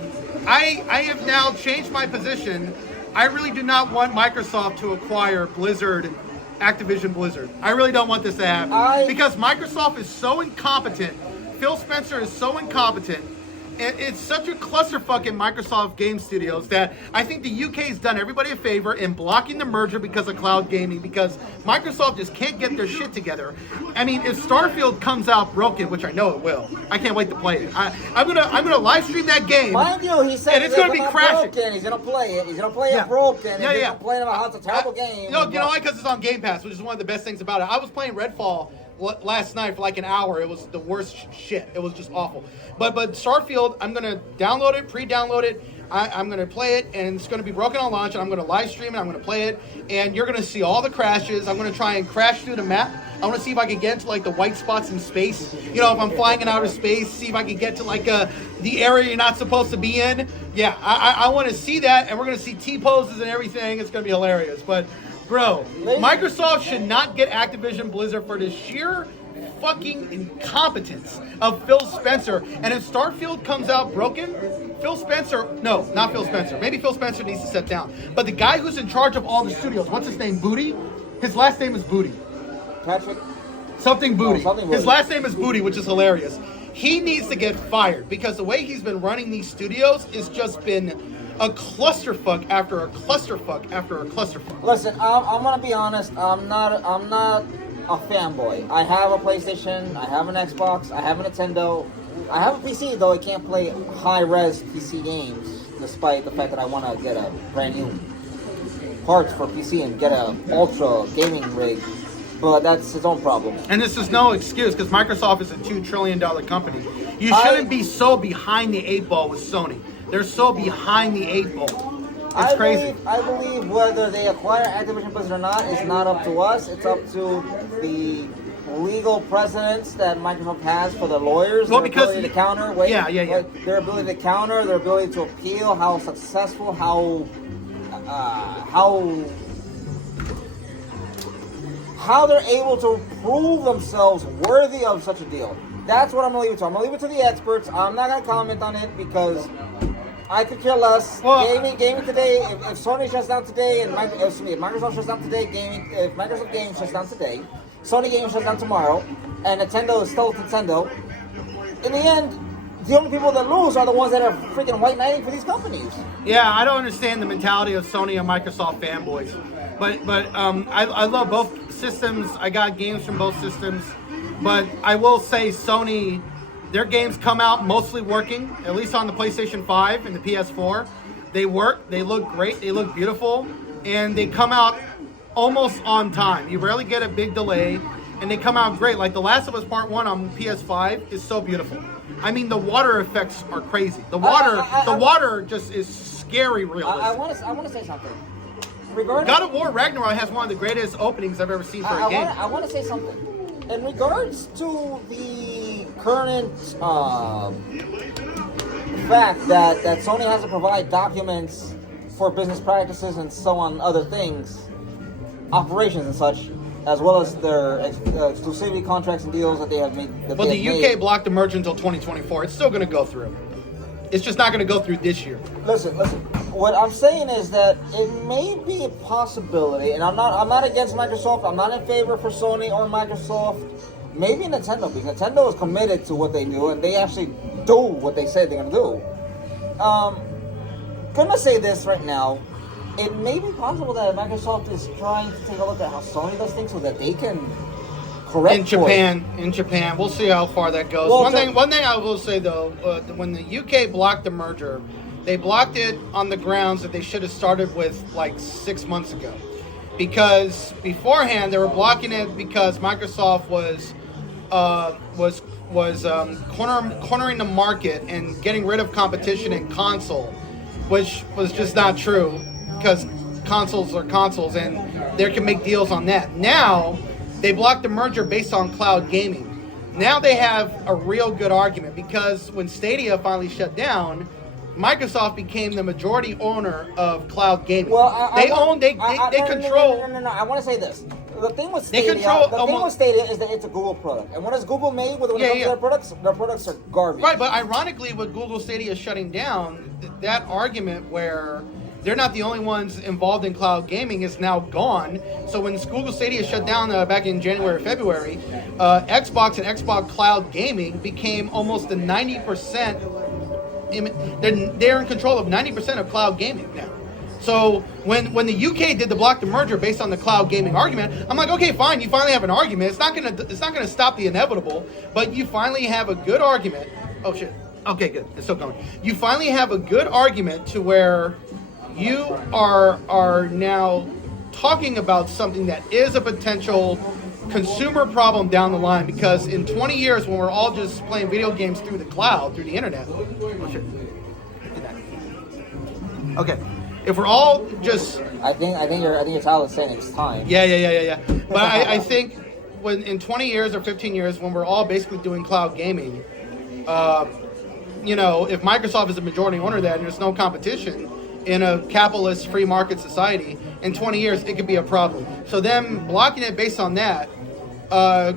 I have now changed my position. I really do not want Microsoft to acquire Activision Blizzard. I really don't want this to happen because Microsoft is so incompetent. Phil Spencer is so incompetent. It's such a clusterfuck in Microsoft Game Studios that I think the UK's done everybody a favor in blocking the merger because of cloud gaming, because Microsoft just can't get their shit together. I mean, if Starfield comes out broken, which I know it will, I can't wait to play it. I'm gonna live stream that game. Mind you, he said and it's gonna be crashing. Broken. He's gonna play it. He's gonna play it broken. He's gonna complain about how it's a terrible game. No, you know why? Because it's on Game Pass, which is one of the best things about it. I was playing Redfall last night for like an hour. It was the worst shit. It was just awful. But Starfield, I'm gonna download it, pre-download it. I'm gonna play it, and it's gonna be broken on launch. And I'm gonna live stream it. I'm gonna play it, and you're gonna see all the crashes. I'm gonna try and crash through the map. I want to see if I can get to like the white spots in space. You know, if I'm flying in outer space, see if I can get to like the area you're not supposed to be in. Yeah, I want to see that, and we're gonna see T-poses and everything. It's gonna be hilarious. But bro, Microsoft should not get Activision Blizzard for the sheer fucking incompetence of Phil Spencer. And if Starfield comes out broken, not Phil Spencer. Maybe Phil Spencer needs to sit down. But the guy who's in charge of all the studios, what's his name? Booty? His last name is Booty. Patrick? Something Booty. Something Booty. His last name is Booty, which is hilarious. He needs to get fired because the way he's been running these studios has just been a clusterfuck after a clusterfuck after a clusterfuck. Listen, I'm gonna be honest. I'm not a fanboy. I have a PlayStation. I have an Xbox. I have a Nintendo. I have a PC, though I can't play high-res PC games, despite the fact that I want to get a brand new parts for PC and get a ultra gaming rig. But that's its own problem. And this is no excuse because Microsoft is a $2 trillion company. You shouldn't be so behind the 8 ball with Sony. They're so behind the 8 ball. It's crazy. I believe whether they acquire Activision Blizzard or not is not up to us. It's up to the legal precedents that Microsoft has for the lawyers. Well, their because ability to counter. Their ability to counter, their ability to appeal, how successful, how they're able to prove themselves worthy of such a deal. That's what I'm going to leave it to. I'm going to leave it to the experts. I'm not going to comment on it because I could care less. Gaming today, if Sony shuts down today, and if Microsoft shuts down today, if Microsoft Gaming shuts down today, Sony Gaming shuts down tomorrow, and Nintendo is still Nintendo, in the end, the only people that lose are the ones that are freaking white knighting for these companies. Yeah, I don't understand the mentality of Sony and Microsoft fanboys. But I love both systems. I got games from both systems. But I will say Sony, their games come out mostly working, at least on the PlayStation 5 and the PS4. They work, they look great, they look beautiful, and they come out almost on time. You rarely get a big delay, and they come out great. Like The Last of Us Part 1 on PS5 is so beautiful. I mean, the water effects are crazy. The water just is scary realistic. I want to say something. Regarding God of War Ragnarok has one of the greatest openings I've ever seen for a game. I want to say something. In regards to the current fact that Sony has to provide documents for business practices and so on, other things, operations and such, as well as their exclusivity contracts and deals that they have made. Well, the UK blocked the merge until 2024. It's still going to go through. It's just not going to go through this year. Listen. What I'm saying is that it may be a possibility, and I'm not against Microsoft. I'm not in favor for Sony or Microsoft. Maybe Nintendo, because Nintendo is committed to what they do, and they actually do what they say they're going to do. Gonna say this right now. It may be possible that Microsoft is trying to take a look at how Sony does things so that they can correct in Japan, we'll see how far that goes. Well, one thing I will say though, when the UK blocked the merger, they blocked it on the grounds that they should have started with like 6 months ago, because beforehand they were blocking it because Microsoft was cornering the market and getting rid of competition in console, which was just not true, because consoles are consoles and they can make deals on that. Now they blocked the merger based on cloud gaming. Now they have a real good argument, because when Stadia finally shut down, Microsoft became the majority owner of cloud gaming. Well, they control. No. I want to say this. The thing with Stadia, is that it's a Google product, and what has Google made when it comes to their products? Their products are garbage. Right, but ironically, with Google Stadia shutting down, that argument where they're not the only ones involved in cloud gaming is now gone. So when Google Stadia shut down back in January or February, Xbox and Xbox Cloud Gaming became almost the 90%. They're in control of 90% of cloud gaming now. So when the UK did the block the merger based on the cloud gaming argument, I'm like, okay, fine, you finally have an argument. It's not gonna stop the inevitable, but you finally have a good argument. Oh shit. Okay, good. It's still going. You finally have a good argument to where you are now talking about something that is a potential consumer problem down the line, because in 20 years when we're all just playing video games through the cloud, through the internet. Oh shit. Okay. If we're all just, I think your child is saying it's time. Yeah. But I think when in 20 years or 15 years, when we're all basically doing cloud gaming, if Microsoft is a majority owner of that and there's no competition in a capitalist free market society, in 20 years it could be a problem. So them blocking it based on that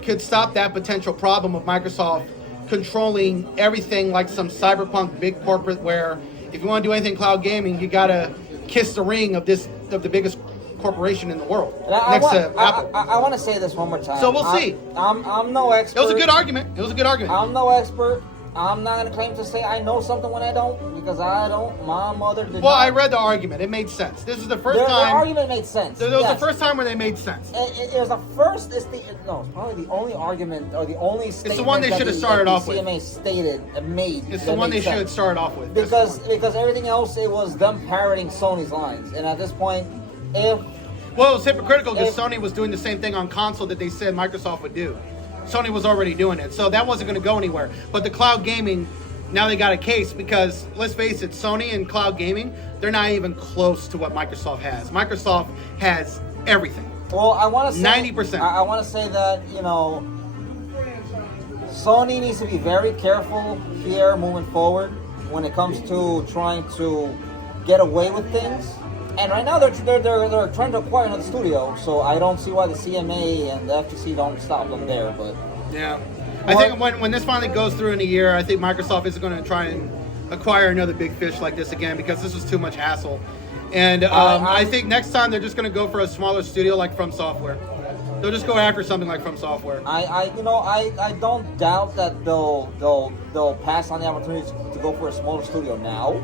could stop that potential problem of Microsoft controlling everything like some cyberpunk big corporate, where if you want to do anything cloud gaming, you gotta kiss the ring of the biggest corporation in the world, next to Apple. I want to say this one more time. So we'll see. I'm no expert. It was a good argument. I'm no expert. I'm not going to claim to say I know something when I don't, because I don't. My mother did not. I read the argument. It made sense. This is the first time. The argument made sense. It was the first time where they made sense. It was the first. It's probably the only argument or the only statement. It's the one they should have started off with. CMA stated and made. It's the one they should have started off with. Because everything else, it was them parroting Sony's lines, and at this point, it was hypocritical, because Sony was doing the same thing on console that they said Microsoft would do. Sony was already doing it, so that wasn't going to go anywhere. But the cloud gaming, now they got a case, because let's face it, Sony and cloud gaming, they're not even close to what Microsoft has. Microsoft has everything. Well, I want to say 90%. I want to say that Sony needs to be very careful here moving forward when it comes to trying to get away with things. And right now they're trying to acquire another studio, so I don't see why the CMA and the FTC don't stop them there. But yeah, I think when this finally goes through in a year, I think Microsoft isn't going to try and acquire another big fish like this again, because this is too much hassle. And I think next time they're just going to go for a smaller studio like From Software. They'll just go after something like From Software. I don't doubt that they'll pass on the opportunity to go for a smaller studio now.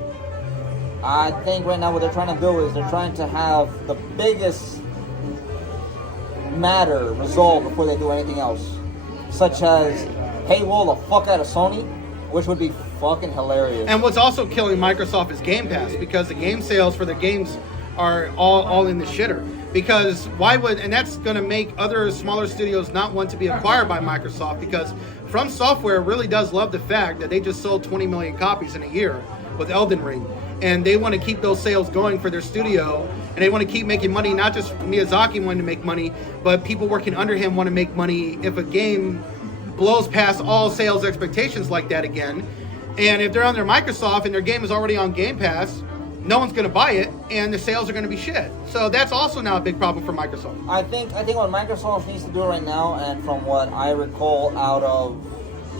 I think right now what they're trying to do is they're trying to have the biggest matter resolved before they do anything else, such as paywall the fuck out of Sony, which would be fucking hilarious. And what's also killing Microsoft is Game Pass, because the game sales for the games are all in the shitter. Because why would, and that's going to make other smaller studios not want to be acquired by Microsoft, because From Software really does love the fact that they just sold 20 million copies in a year with Elden Ring. And they want to keep those sales going for their studio, and they want to keep making money. Not just Miyazaki wanting to make money, but people working under him want to make money if a game blows past all sales expectations like that again. And if they're under Microsoft and their game is already on Game Pass, no one's going to buy it, and the sales are going to be shit. So that's also now a big problem for Microsoft. I think what Microsoft needs to do right now, and from what I recall out of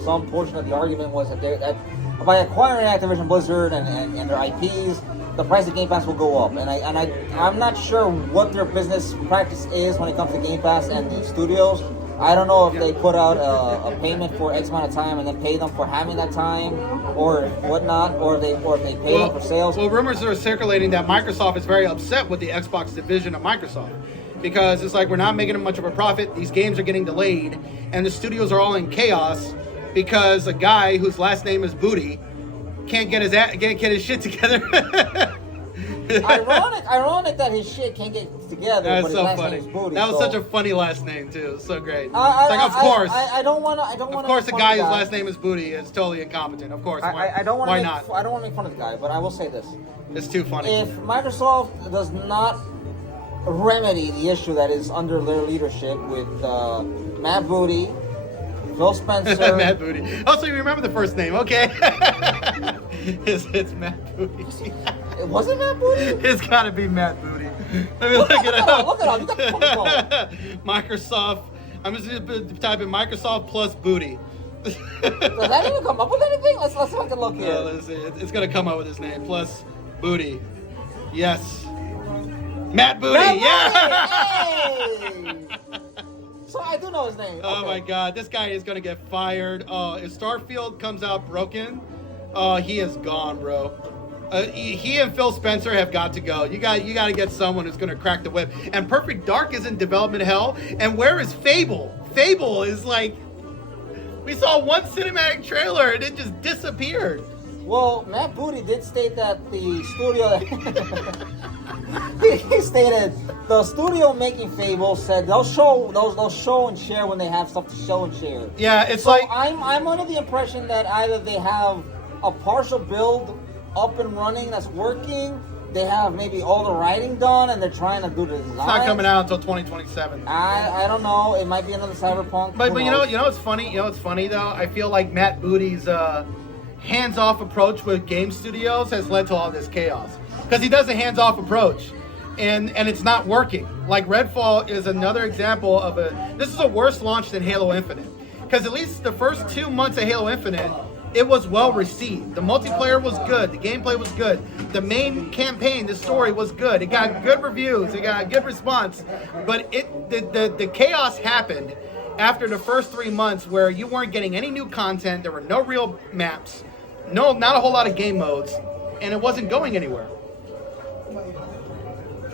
some portion of the argument, was that by acquiring Activision Blizzard and their IPs, the price of Game Pass will go up. And I'm not sure what their business practice is when it comes to Game Pass and the studios. I don't know if they put out a payment for X amount of time and then pay them for having that time or whatnot, or if they pay them for sales. Well, rumors are circulating that Microsoft is very upset with the Xbox division of Microsoft, because it's like, we're not making much of a profit. These games are getting delayed, and the studios are all in chaos because a guy whose last name is Booty can't get his shit together. Ironic that his shit can't get together. That's but his so last funny. name's Booty, that was so. such a funny last name too. It's so great. Of course. I don't want to. Of course, the guy whose last name is Booty is totally incompetent. Of course. I don't want Why to. not? I don't want to make fun of the guy, but I will say this: It's too funny. if Microsoft does not remedy the issue that is under their leadership with Matt Booty, Phil Spencer, Matt Booty. Also, you remember the first name, okay? it's Matt Booty. It wasn't Matt Booty. It's got to be Matt Booty. Let me look it up. Look it up. You got the phone. Microsoft. I'm just going to type in Microsoft plus Booty. Does that even come up with anything? Let's take a look here. Let's see. It's going to come up with his name plus Booty. Yes. Matt Booty. Yeah. Hey! So I do know his name. Oh Okay. my God, this guy is gonna get fired. If Starfield comes out broken, he is gone, bro. He and Phil Spencer have got to go. You got to get someone who's gonna crack the whip. And Perfect Dark is in development hell. And where is Fable? Fable is like, we saw one cinematic trailer and it just disappeared. Well, Matt Booty did state that the studio. He stated the studio making Fable said they'll show and share when they have stuff to show and share. Yeah, it's so like, I'm under the impression that either they have a partial build up and running that's working, they have maybe all the writing done, and they're trying to do the design. it's not coming out until 2027. I don't know. It might be another Cyberpunk. But you know what's funny? You know what's funny though? I feel like Matt Booty's hands-off approach with game studios has led to all this chaos, because he does a hands-off approach, and it's not working. Like Redfall is another example of this is a worse launch than Halo Infinite, because at least the first 2 months of Halo Infinite, it was well received. The multiplayer was good, the gameplay was good, the main campaign, the story was good, it got good reviews, it got a good response, but the chaos happened after the first 3 months, where you weren't getting any new content, there were no real maps, not a whole lot of game modes, and it wasn't going anywhere.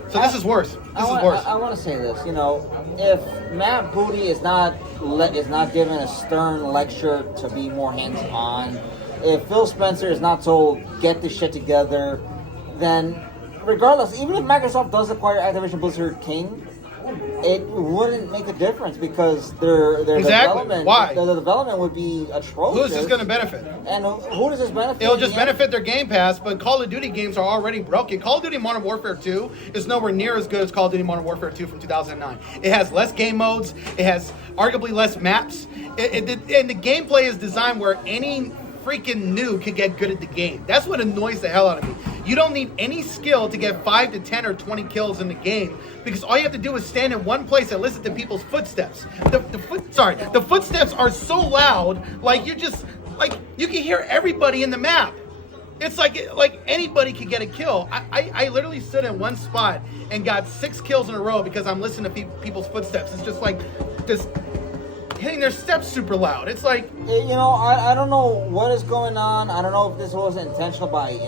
So this is worse. I want to say this. You know, if Matt Booty is not given a stern lecture to be more hands-on, if Phil Spencer is not told get this shit together, then regardless, even if Microsoft does acquire Activision Blizzard King, it wouldn't make a difference, because their development, Why? The development would be atrocious. Who's this going to benefit? And who does this benefit? It'll just benefit their Game Pass, but Call of Duty games are already broken. Call of Duty Modern Warfare 2 is nowhere near as good as Call of Duty Modern Warfare 2 from 2009. It has less game modes. It has arguably less maps. And the gameplay is designed where any freaking noob can get good at the game. That's what annoys the hell out of me. You don't need any skill to get 5 to 10 or 20 kills in the game, because all you have to do is stand in one place and listen to people's footsteps. The footsteps are so loud, like you can hear everybody in the map. It's like anybody can get a kill. I literally stood in one spot and got 6 kills in a row because I'm listening to people's footsteps. It's just like this, hitting their steps super loud. It's like, you know, I don't know what is going on. I don't know if this was intentional by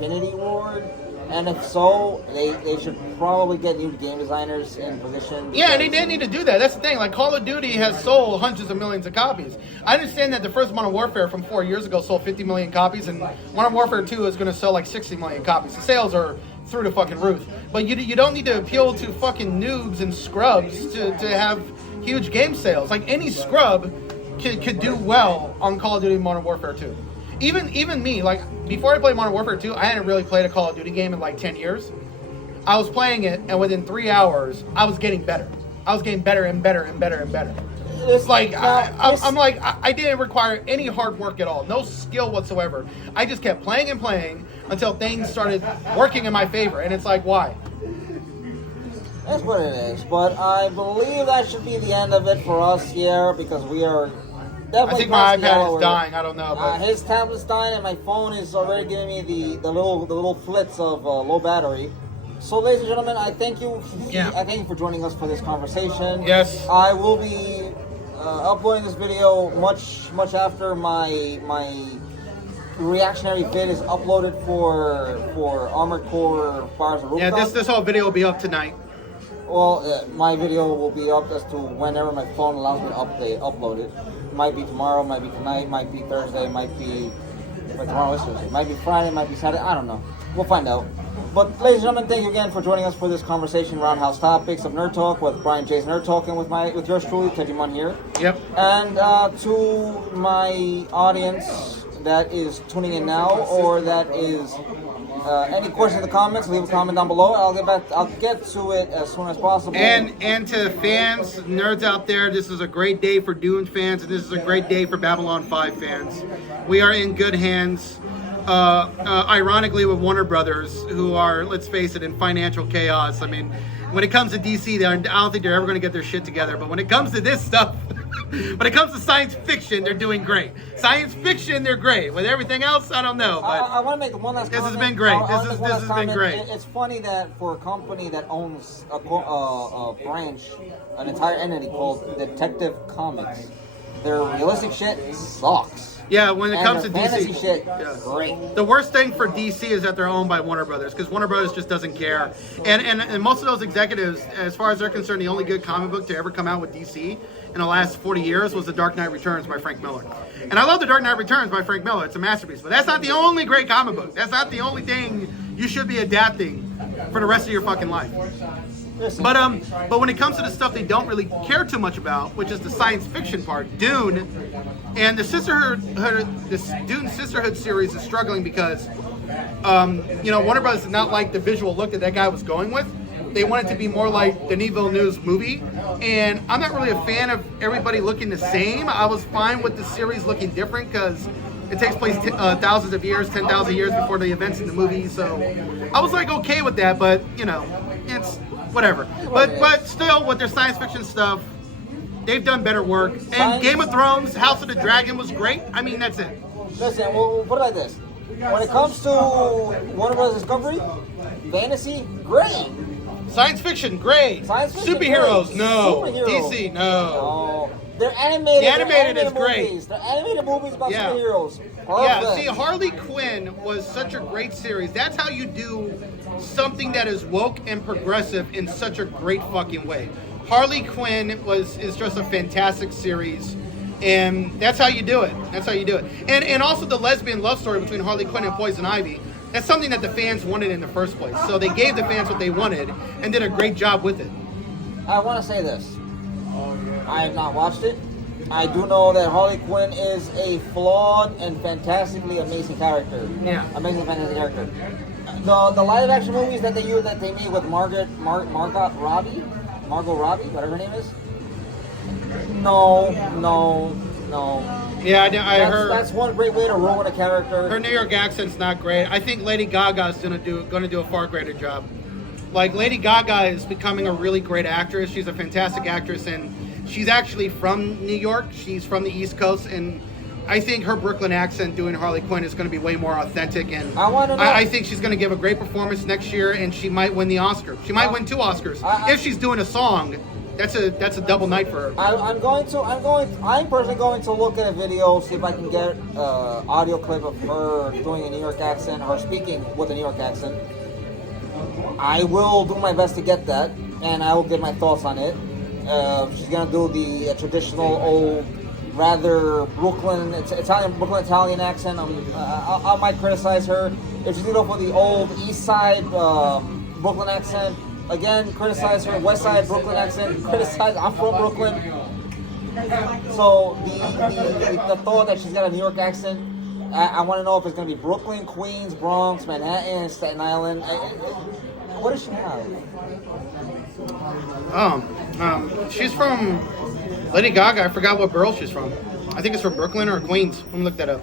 Infinity Ward, and if so, they should probably get new game designers in position. Yeah, and they need to do that. That's the thing. Like, Call of Duty has sold hundreds of millions of copies. I understand that the first Modern Warfare from 4 years ago sold 50 million copies, and Modern Warfare 2 is going to sell like 60 million copies. The sales are through the fucking roof. But you don't need to appeal to fucking noobs and scrubs to have huge game sales. Like, any scrub could do well on Call of Duty Modern Warfare 2. Even me, like, before I played Modern Warfare 2, I hadn't really played a Call of Duty game in like 10 years. I was playing it, and within 3 hours, I was getting better. I was getting better and better and better and better. It's like, I didn't require any hard work at all. No skill whatsoever. I just kept playing and playing until things started working in my favor. And it's like, why? That's what it is. But I believe that should be the end of it for us here, because we are definitely. I think my iPad is dying. I don't know. But his tablet's dying, and my phone is already giving me the little flits of low battery. So, ladies and gentlemen, I thank you. Yeah. I thank you for joining us for this conversation. Yes. I will be uploading this video much after my reactionary vid is uploaded for Armored Core Fires and Rooftop. Yeah, this whole video will be up tonight. Well, my video will be up as to whenever my phone allows me to upload it. Might be tomorrow, might be tonight, might be Thursday, might be tomorrow is Thursday, might be Friday, might be Saturday. I don't know. We'll find out. But, ladies and gentlemen, thank you again for joining us for this conversation, Roundhouse Topics of Nerd Talk, with Brian J's Nerd Talking with yours truly, Tejimun here. Yep. And to my audience that is tuning in now, or that is any questions in the comments, leave a comment down below. I'll get to it as soon as possible. And to fans, nerds out there, this is a great day for Dune fans, and this is a great day for Babylon 5 fans. We are in good hands. Ironically, with Warner Brothers, who are, let's face it, in financial chaos. I mean, when it comes to DC, I don't think they're ever going to get their shit together. But when it comes to this stuff, when it comes to science fiction, they're doing great. Science fiction, they're great. With everything else, I don't know. But I want to make one last comment. This has been great. This has been great. It's funny that for a company that owns a branch, an entire entity called Detective Comics, their realistic shit sucks. Yeah, when it comes to fantasy DC, shit, yes. Great. The worst thing for DC is that they're owned by Warner Brothers, because Warner Brothers just doesn't care. And most of those executives, as far as they're concerned, the only good comic book to ever come out with DC in the last 40 years was The Dark Knight Returns by Frank Miller. And I love The Dark Knight Returns by Frank Miller. It's a masterpiece. But that's not the only great comic book. That's not the only thing you should be adapting for the rest of your fucking life. But when it comes to the stuff they don't really care too much about, which is the science fiction part, Dune, and this Dune Sisterhood series is struggling because, Warner Brothers did not like the visual look that guy was going with. They want it to be more like the Denis Villeneuve's movie, and I'm not really a fan of everybody looking the same. I was fine with the series looking different because it takes place thousands of years, 10,000 years before the events in the movie, so I was like okay with that, but it's whatever. But still, with their science fiction stuff, they've done better work. And Game of Thrones, House of the Dragon was great. I mean, that's it. Listen, we'll put it like this. When it comes to Warner Bros. Discovery, fantasy, great. Science fiction, great. Superheroes, great. No. Superheroes. DC, no. They're animated. The animated is great. Movies. They're animated movies about superheroes. Perfect. Yeah, see, Harley Quinn was such a great series. That's how you do something that is woke and progressive in such a great fucking way. Harley Quinn is just a fantastic series, and that's how you do it. That's how you do it. And also the lesbian love story between Harley Quinn and Poison Ivy. That's something that the fans wanted in the first place. So they gave the fans what they wanted and did a great job with it. I want to say this. I have not watched it. I do know that Harley Quinn is a flawed and fantastically amazing character. Yeah. Amazing, fantastic character. The live action movies that they made with Margot Robbie, whatever her name is. No. Yeah, I heard. That's one great way to ruin a character. Her New York accent's not great. I think Lady Gaga's going to do a far greater job. Like, Lady Gaga is becoming a really great actress. She's a fantastic actress, and she's actually from New York. She's from the East Coast, and I think her Brooklyn accent doing Harley Quinn is going to be way more authentic. And I think she's going to give a great performance next year, and she might win the Oscar. She might win 2 Oscars if she's doing a song. That's a double night for her. I'm personally going to look at a video, see if I can get an audio clip of her doing a New York accent, her speaking with a New York accent. I will do my best to get that, and I will give my thoughts on it. She's gonna do the traditional old, rather Brooklyn Italian accent. I might criticize her. if she's gonna go for the old East Side Brooklyn accent, again, criticize her. West Side Brooklyn accent, criticize. I'm from Brooklyn. So the thought that she's got a New York accent, I want to know if it's gonna be Brooklyn, Queens, Bronx, Manhattan, Staten Island. What does she have? She's from Lady Gaga. I forgot what borough she's from. I think it's from Brooklyn or Queens. Let me look that up.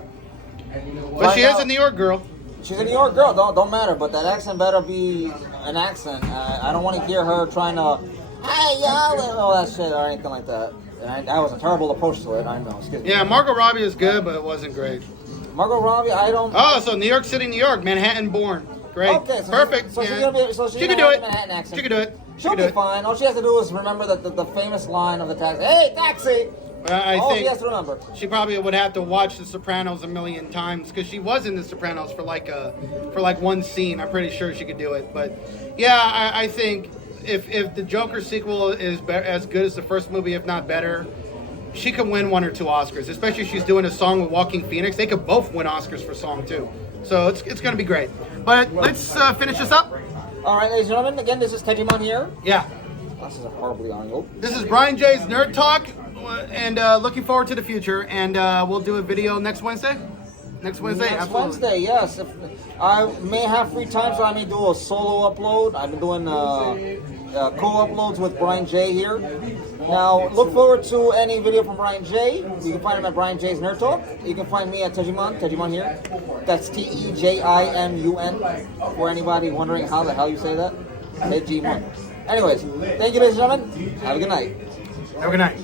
But she is a New York girl. She's a New York girl. Don't matter. But that accent better be an accent. I don't want to hear her trying to, hey y'all, and all that shit or anything like that. And that was a terrible approach to it. I know. Excuse me. Yeah, Margot Robbie is good, but it wasn't great. Margot Robbie, I don't. Oh, so New York City, New York, Manhattan born. Great. Okay, so perfect. So yeah. she's gonna be. So she's she gonna can do have it. a Manhattan accent. She can do it. She'll be fine. All she has to do is remember the famous line of the taxi. Hey, taxi! I All think she has to remember. she probably would have to watch The Sopranos a million times because she was in The Sopranos for like one scene. I'm pretty sure she could do it. But yeah, I think if the Joker sequel is as good as the first movie, if not better, she could win 1 or 2 Oscars. Especially if she's doing a song with Joaquin Phoenix. They could both win Oscars for song too. So it's going to be great. But let's finish this up. All right, ladies and gentlemen. Again, this is Tejimun here. Yeah. This is a horribly angled. This is Brian J's Nerd Talk, and looking forward to the future. And we'll do a video next Wednesday. Next Wednesday, Next absolutely. Wednesday, yes. If I may have free time, so I may do a solo upload. I've been doing co-uploads with Brian J here. Now, look forward to any video from Brian J. You can find him at Brian J's Nerd Talk. You can find me at Tejimun here. That's Tejimun. For anybody wondering how the hell you say that, Tejimun. Anyways, thank you, ladies and gentlemen. Have a good night. Have a good night.